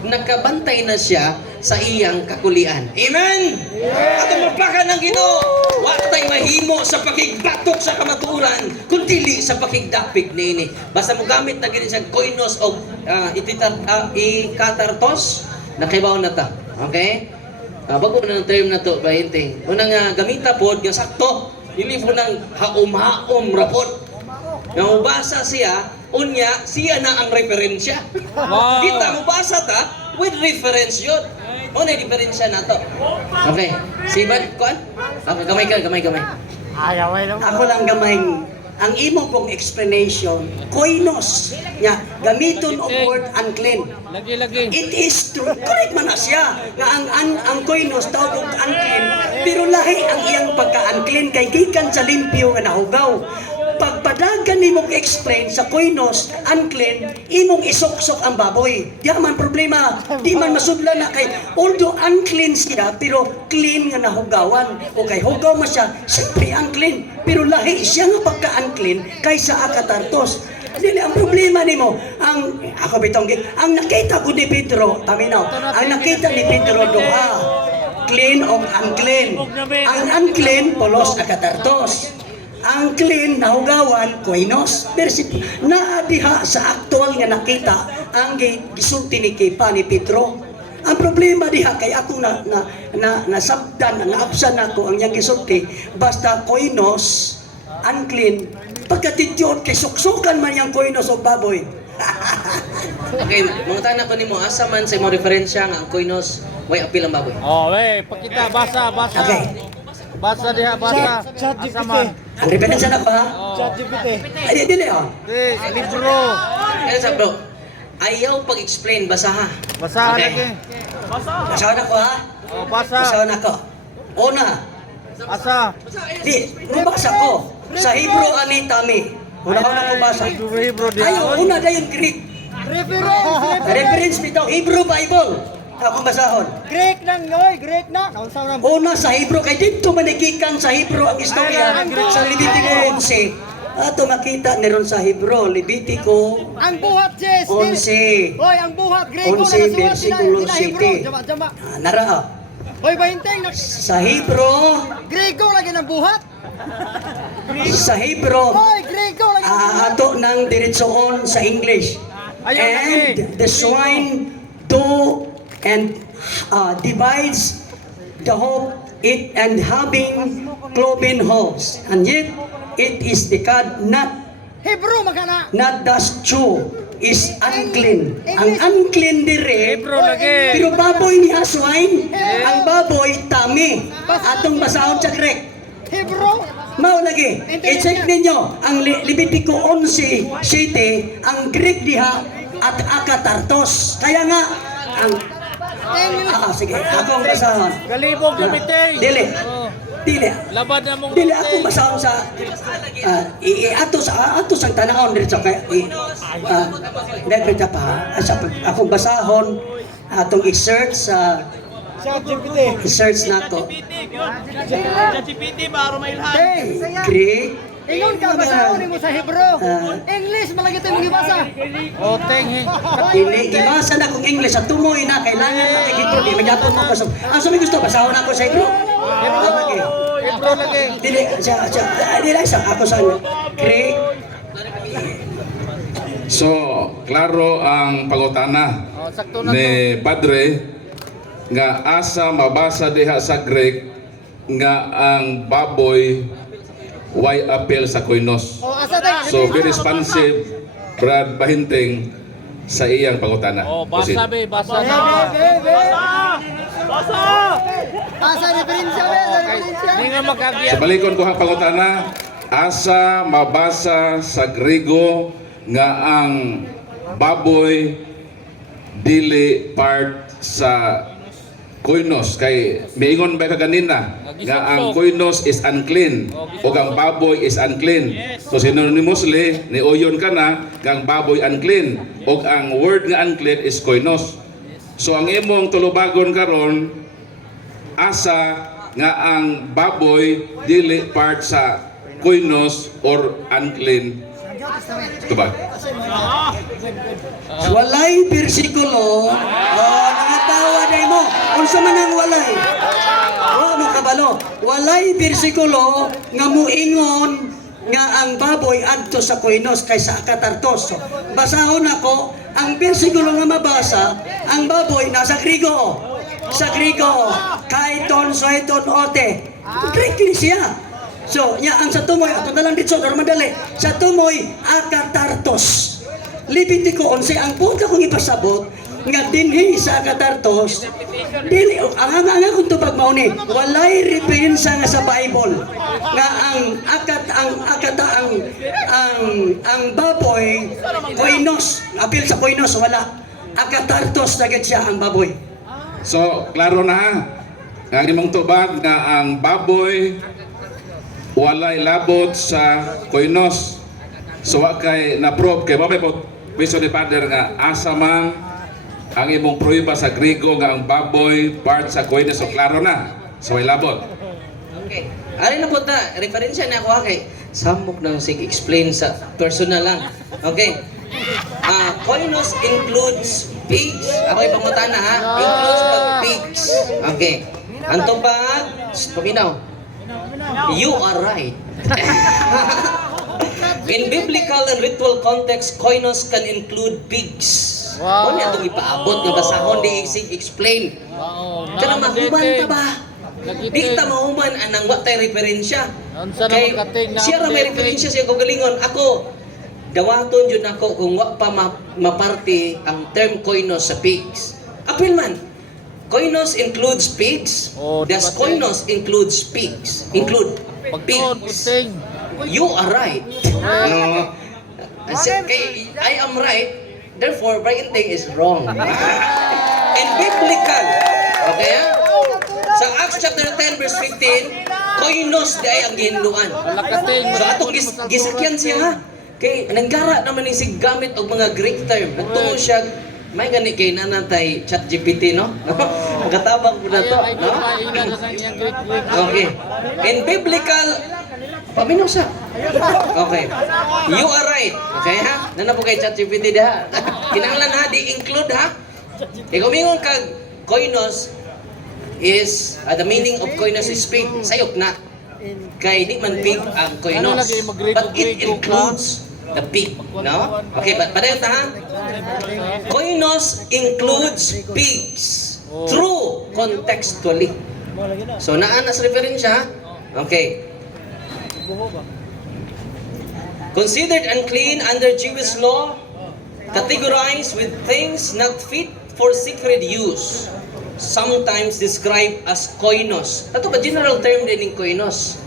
nakabantay na siya sa iyang kakulian. Amen! Yeah! Atong mapakan ng Ginoo, wa tay mahimo sa pakigbatok sa kamatuoran, kundi sa pakigdapig niini. Basta mo gamit na gini sa koinos o ikatartos, nakaibaw na ta. Okay? Bago na ng term na to, bahinting. Unang gamita po, yung sakto, hindi po ng haom-haom rapot. Nang mabasa siya, unya, siya na ang referensya. Wow. Kita, mabasa ta, with reference yun. O na diferensya na to. Okay. Si Bad, kuan? Okay, gamay. Ayaw ay lang. Ako lang gamay. Ang imo pong explanation, koinos, nga gamiton og word unclean. Lagi. It is true. Correct man na siya. Nga ang koinos tawag og unclean, pero lahi ang iyang pagka-unclean kay gikan sa limpyo nga nahugaw. Pagpadagan nimong explain sa koinos, unclean, imong isuksok ang baboy. Di man problema. Di man masudlan na kay although unclean siya, pero clean nga nahugawan. O kay hugaw man siya, siyempre unclean. Pero lahi siya nga pagka-unclean kaysa akatartos. Dili ang problema nimo, ang nakita ko ni Pedro, taminaw. Ang nakita ni Pedro duha, clean o unclean. Ang unclean polos akatartos. Ang clean nahugawan koinos. Pero naadiha sa aktual nga nakita ang gisulti ni Kipa ni Pedro. Ang problema diha kay ako nasabdan, naabsan ako ang yang gisulti basta koinos unclean. Pagkatidyon kay suksukan man yang koinos o baboy. Okay, mga tanan ko nimo asa man sa imong referensya nga ang koinos way apil ang baboy. Oh, pakita basa. Okay. Basa diha, basa. Chat GPT. Ang referensya na ba? Chat GPT. Ay, dili oh. Libro. Kaya sa bro, ayaw pag-explain, basa ha. Basa Okay. lagi. Basahan ako ha. Oh, basa. Basahan ako. Una, Asa. di, mabasa ko. Sa Hebrew ani tami. Una ko basa. Libro diha. Ayo, una na yung Greek. Reference bitaw, Hebrew Bible. Akong basahon. Greek nang yoy, Greek na. Kaunsa na. Una sa Hebro, kay dito manigikan sa Hebro ang istorya sa Levitico 11. Ato makita niron sa Hebro, Levitico Ang buhat, Jess. 11. Hoy, ang buhat, Grego 11 versikulo 7. Jama. Naraa. Hoy, bahinteng na. Sa Hebro, Grego lagi ng buhat. sa Hebro, Hoy, Grego lagi ng buhat. ato ng diretsoon sa English. Ayun, And lagi. the swine do and divides the hope it and having cloven hooves, and yet it is decayed, Hebrew magana. not thus true, is unclean. Ang unclean dire, Hebrew lagi. pero baboy ni swine, ang baboy tami. Atong basahon sa Greek. Hebrew. Mao lagi, i-check ninyo ang Levitico 11:7, ang Greek diha at akatartos. Kaya nga ang sige, akong basahon. Galibog gamitin. Dili. Dili. Labad na mong Dili ako basahon sa ato sa tanahon dito kay pa akong basahon atong i-search sa i-search nato GPT para mailhan. Greek. Ingon ka basahon mo sa Hebrew. English malagi tayo magibasa. O teng. Ibasa na kong English at tumoy na kailangan makikita di magyapon mo pasok. Ang sabi gusto basahon ako sa Hebrew. Okay. Hebrew lagi. Dili sa ako sa Greek. So, klaro ang pangutana O sakto na to. ni Padre nga asa mabasa diha sa Greek nga ang baboy way appeal sa koinos. O asa tayo. So, be responsive Brad Bahinteng sa iyang pangutana. Proceed. Basa. Asa referensya be, referensya. Hindi nga Sa balikon ko ang pangutana, asa mabasa sa Griego nga ang baboy dili part sa koinos, kay miingon ba ka ganina nga ang koinos is unclean o ang baboy is unclean. So synonymously ni uyon ka na nga ang baboy unclean o ang word nga unclean is koinos. So ang imong tulubagon karon, asa nga ang baboy dili part sa koinos or unclean. Tubag. Walay bersikulo, nangatawa day mo. Unsa man ang walay? Mo kabalo. Walay bersikulo nga muingon nga ang baboy adto sa koinos kaysa akatartos. So, basahon ako ang bersikulo nga mabasa, ang baboy nasa Griego. Sa Griego, kaiton soiton ote. Greek ni siya. So, ang sa tumoy, ato na lang dito, pero madali. Sa tumoy, akatartos. Levitico 11, ang punta kong ipasabot, nga dinhi sa akatartos, dili, ang akong tupag mauni, walay referensya nga sa Bible, nga ang baboy, koinos, apil sa koinos, wala. Akatartos na siya ang baboy. So, klaro na ha. Ang imong tubag nga ang baboy walay labot sa koinos. So, kay na-prove kay mamay po piso ni Father nga asa man ang imong prueba sa Griego nga ang baboy part sa koinos. So, klaro na. So, way labot. Okay. Ari na po ta, referensya na ako kay samok nang sig-explain sa personal lang. Okay. Koinos includes pigs. Ako ipangutana ha. Includes pag pigs. Okay. Anto pag paminaw. You are right. In biblical and ritual context, koinos can include pigs. Wow. Ano itong ipaabot nga basahon di explain. Kana mahuman ta ba? Di kita mahuman anang wa tay referensya. Kay siya ra may referensya siya ko galingon. Ako dawaton jud nako kung wa pa maparty ang term koinos sa pigs. Apil man. Koinos includes pigs. Does koinos includes pigs? Include pigs. You are right. No. I am right. Therefore, Brian Ting is wrong. In biblical, okay? Sa Acts chapter 10 verse 15, koinos di ay ang gihinluan. So atong gisakyan siya ha. Kay nanggara naman ni sig gamit og mga Greek term. Nagtuo siya may gani kay nanantay ChatGPT, no? Makatabang po na to, no? Okay. In biblical, paminaw siya. Okay. You are right. Okay, ha? Nana po kay ChatGPT ha? Kinanglan ha, di-include ha? Ikaw mingon kag koinos is, the meaning of koinos is pig. Sayop na. Kay di man pig ang koinos. But it includes the pig, no? Okay, but padayon ta ha? Koinos includes pigs. True, contextually. So, naan as referensya, okay. Considered unclean under Jewish law, categorized with things not fit for sacred use, sometimes described as koinos. Ito ba general term din ng koinos?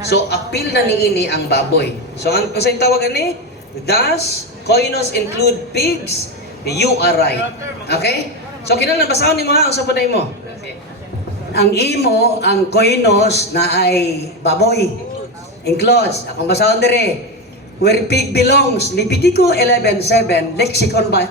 So, appeal na niini ang baboy. So, ang sa'yo tawagan ni, does koinos include pigs? You are right. Okay? So, kinang nabasahon ni mo ha? Ang sapaday mo? Ang imo, ang koinos na ay baboy. Includes, akong basahon dire, where pig belongs, Leviticus 11:7, lexicon by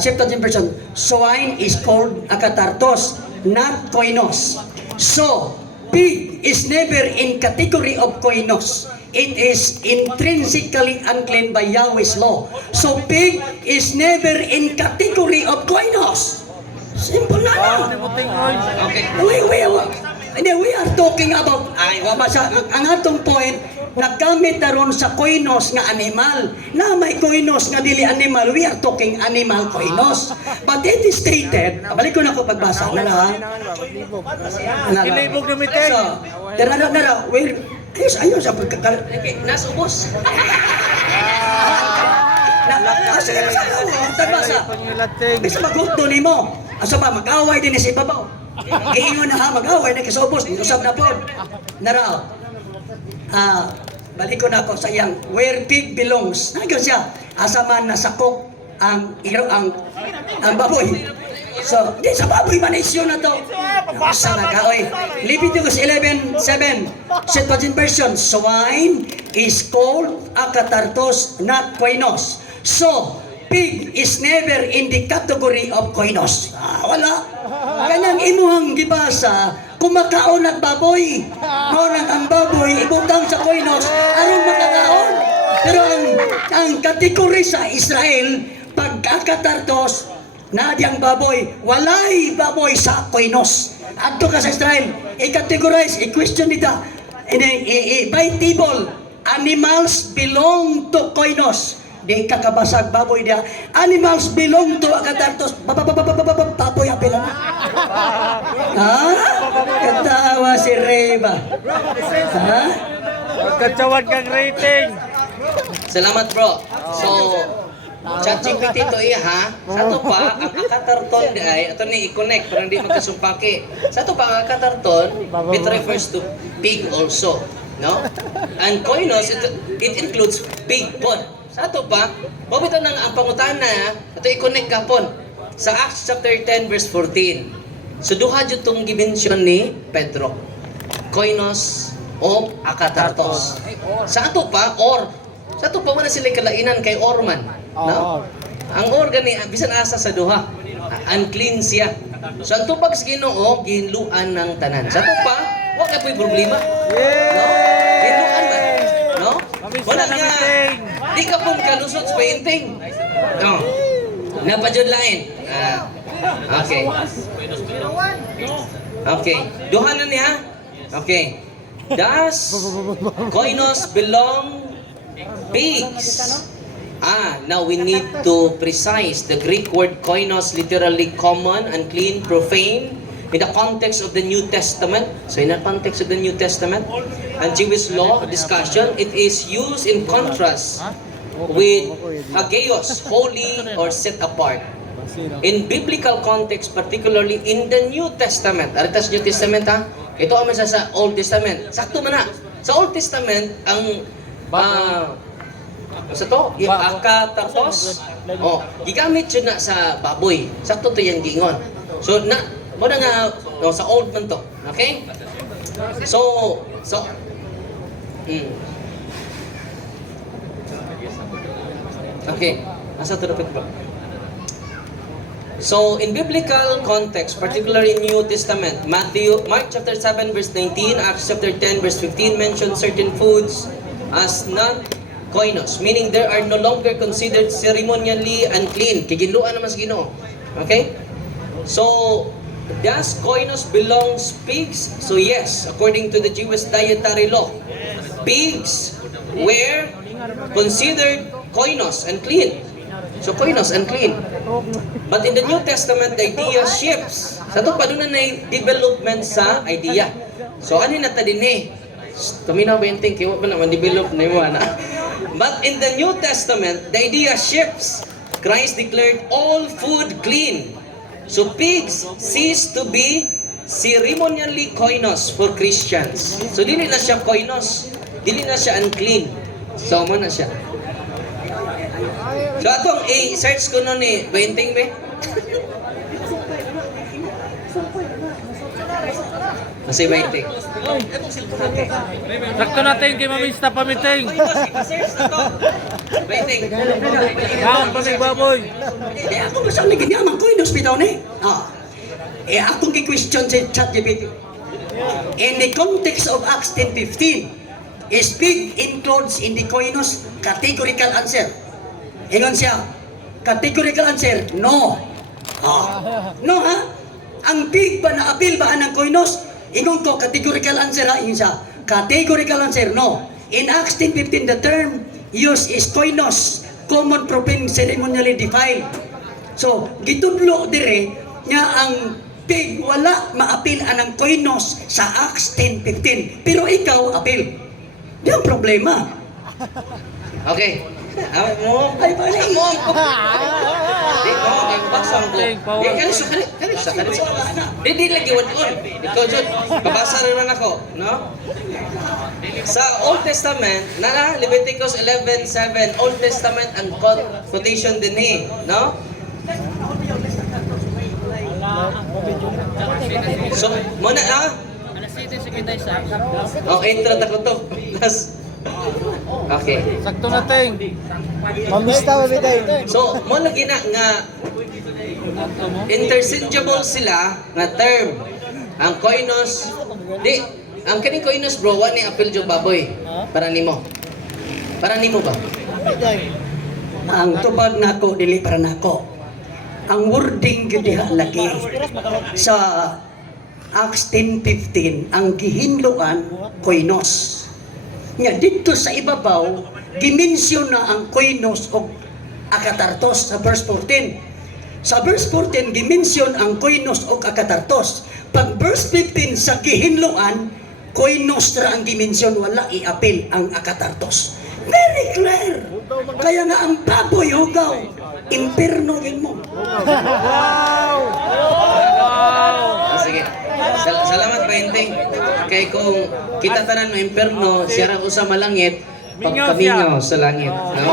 Septuagint version, swine is called akatartos, not koinos. So, pig is never in category of koinos. It is intrinsically unclean by Yahweh's law. So, pig is never in category of koinos. Simple na lang. Okay. We are talking about, ang atong point, naggamit na ron sa koinos nga animal. Na may koinos nga dili animal, we are talking animal koinos. But it is stated, balik ko na ko pagbasa, nala. Kinibog na mitin. So, nara, ayos sa pagkakal. Okay, nasubos. Sige, tagbasa. Bisa maghuto ni mo. Asa ba, mag-away din sa ibabaw. Giingon na ha, mag-away na kisubos. Usap na po. Nara, balik ko na ako sa iyang where pig belongs. Nagyo siya, asa man nasakop ang baboy. So, di sa baboy man isyo na to. Asa nag-away. Leviticus 11:7, Septuagint version, swine is called akatartos, not koinos. So, pig is never in the category of koinos. Wala. Kanang imuhang gibasa, kumakaon at baboy. Ngunang ang baboy, ibutang sa koinos, aron makakaon. Pero ang kategory sa Israel, pagkakatartos, na diyang baboy, walay baboy sa koinos. Adto ka sa Israel, i-categorize, i-question nita, by table, animals belong to koinos. Di kakabasag baboy dia. Animals belong to akatartos. Baboy apela na. Ha? Katawa si Reba. Ha? Kacawad kang rating. Salamat bro. So, ChatGPT to iya ha. Sa to pa, ang akatarton di ay, ito ni i-connect para hindi magkasumpaki. Sa to pa, ang akatarton, it refers to pig also. No? And koinos, it includes pig pod. Sa ato pa, bumito nang ang pangutana, ito i-connect kapon sa Acts chapter 10 verse 14. So duha jud tong gimensyon ni Pedro. Koinos o akatartos. Sa ato pa, sa ato pa wala sila kalainan kay orman. No? Ang organi, bisan asa sa duha, unclean siya. So ang tubag sa Ginoo, ginluan ng tanan. Sa ato pa, wa kay problema. No? Ginluan man. No? Wala nga. Di ka pong kalusot sa painting. No. Napadyod lain. Okay. Okay. Duha na niya. Okay. Does koinos belong pigs? Now we need to precise. The Greek word koinos literally common, unclean, profane. In the context of the New Testament, so in the context of the New Testament and Jewish law discussion, it is used in contrast with hagios, holy or set apart. In biblical context, particularly in the New Testament, aritas New Testament ha, ito ang masa sa Old Testament. Sakto man na. Sa Old Testament, ang sa to, akatartos, gigamit yun na sa baboy. Sakto to yung gingon. So, mo na nga, sa old man to. Okay? So, Okay. Asa to dapat ba? So, in biblical context, particularly in New Testament, Mark chapter 7 verse 19, Acts chapter 10 verse 15 mention certain foods as not koinos, meaning they are no longer considered ceremonially unclean. Kiginluan naman sa Ginoo. Okay? So, does koinos belongs pigs? So yes, according to the Jewish dietary law, pigs were considered koinos, unclean. So koinos, unclean. But in the New Testament, the idea shifts. Sa ito, paano na development sa idea? So ano na ta din eh? Tuminaw ba yung thinking? Wala ba naman develop na yung na? But in the New Testament, the idea shifts. Christ declared all food clean. So pigs cease to be ceremonially koinos for Christians. So dili na siya koinos. Dili na siya unclean. So mo na siya. So atong i-search ko nun eh, 20 be? Kasi 20. Sakto natin kay mamista pamiting. I-search na to. 20. Kaon pamig baboy. Ako ba siyang naginyaman ko yung hospital ni? Akong ki-question sa ChatGPT. In the context of Acts 10:15, is pig includes in the koinos? Categorical answer. Ingon siya, categorical answer, no. No ha? Ang pig ba na apil ba ng koinos? Ingon ko, categorical answer ha? Ingon siya, categorical answer, no. In Acts 10:15, the term used is koinos, common profane ceremonially defiled. So, gitudlo dire nga ang pig wala maapil anang koinos sa Acts 10:15. Pero ikaw apil. Di ang problema. Okay. Mo. Ay, bali. Mo. Di ko ang basang ko. Di kanisa. Di lagi on. Ikaw jud babasa rin man ako, no? Sa Old Testament, nala Leviticus 11:7, Old Testament and quotation din eh, no? So, muna oh, intro ta ko to. Okay. Sakto natin. Mamista pamiting. So, mo lagi na nga interchangeable sila nga term. Ang koinos, di, ang kaning koinos bro, wa ni apil jo baboy. Para nimo. Para nimo ba? Ang tubag nako dili para nako. Ang wording gyud diha lagi sa Acts 10:15 ang gihinluan koinos. Nga dito sa ibabaw gimensyon na ang koinos o akatartos sa verse 14. Sa verse 14 gimensyon ang koinos o akatartos. Pag verse 15 sa gihinluan koinos ra ang dimensyon, wala iapil ang akatartos. Very clear. Kaya nga ang baboy hugaw, imperno yun mo. Sige. Salamat Painting. Kay kung kita tanan no imperno, siya ra usa malangit, pagkamingaw sa langit, no?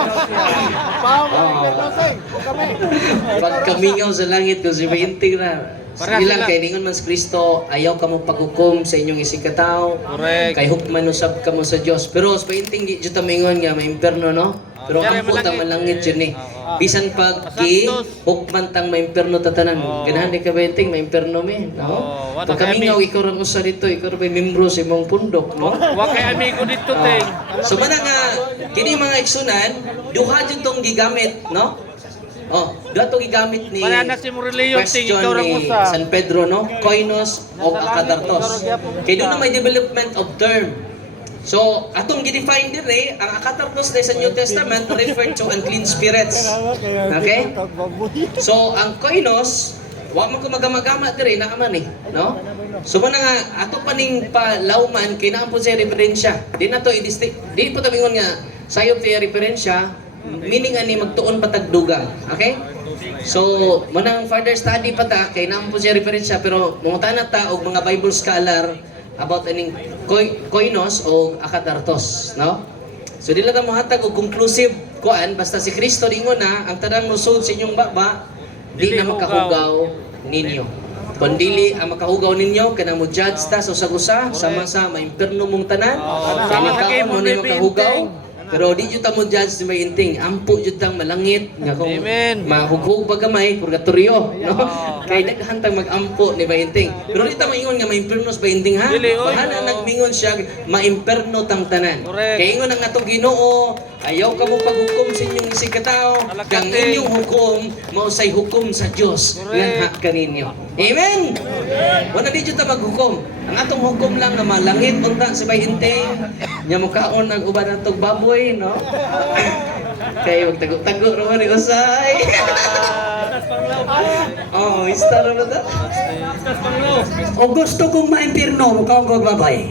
Pagkamingaw sa langit kung si Painting na. Sige lang, kay ningon man sa Kristo, ayaw ka mo paghukom sa inyong isikataw. Correct. Kay hukman usab ka mo sa Dios. Pero sa Painting di jud ta mingon nga may imperno, no? Pero ang puta malangit yun eh. Bisan pag hukman tang may imperno tatanan. Ganahan di ka Painting, may imperno mi, no? Pagkamingaw, ikaw rin usa dito, ikaw rin may membro sa imong pundok, no? Wa kay amigo dito ting. So mana nga, kini mga iksunan, duha jud tong gigamit, no? Oh, duha tong gigamit ni Para na si Morelio ting question ikaw ra ni usa. San Pedro, no? Koinos o akatartos. Kaya doon na may development of term. So, atong gidefine dire, ang akatartos na sa New Testament refer to unclean spirits. Okay? So, ang koinos, wa man ko magamagama dire na man eh, no? So mo na nga ato paning palawman kay naa po sa referensya. Di na to i-distinct. Di po ta mingon nga sayop ti referensya, meaning ani magtuon patag dugang. Okay? So, manang further study pa ta kay naa po sa referensya pero mangutana ta og mga Bible scholar about aning koinos o akatartos, no? So dili ta mohatag og conclusive kuan basta si Kristo dingon na ang tanang lusod sa inyong baba di na makahugaw ninyo. Kung dili ang makahugaw ninyo, kanang mo judge ta sa usag-usa, sama sa maimperno mong tanan, Sama sa kanang kay mo mo na makahugaw, Pero di jud ta mo judge si Bayinting. Ampo jud tang malangit nga kung Amen. mahughog ba gamay purgatorio, no? Kay daghan tang mag-ampo ni Bayinting. Pero di ta maingon nga maimperno sa Bayinting ha. Dili, oy. Bahala nagmingon siya maimperno tang tanan. Correct. Kay ingon ang atong Ginoo, ayaw ka mo paghukom sa inyong isig katao, kang inyong hukom mausay hukom sa Dios nga kaninyo. Amen. Wala di jud ta maghukom. Ang atong hukom lang na malangit unta sa Bayinting, nya mukaon ang uban natong baboy, no? Kay wag tago-tago ro ni usay. Oh, istar ba ta? O gusto kong maimpirno, mukhang kong babay.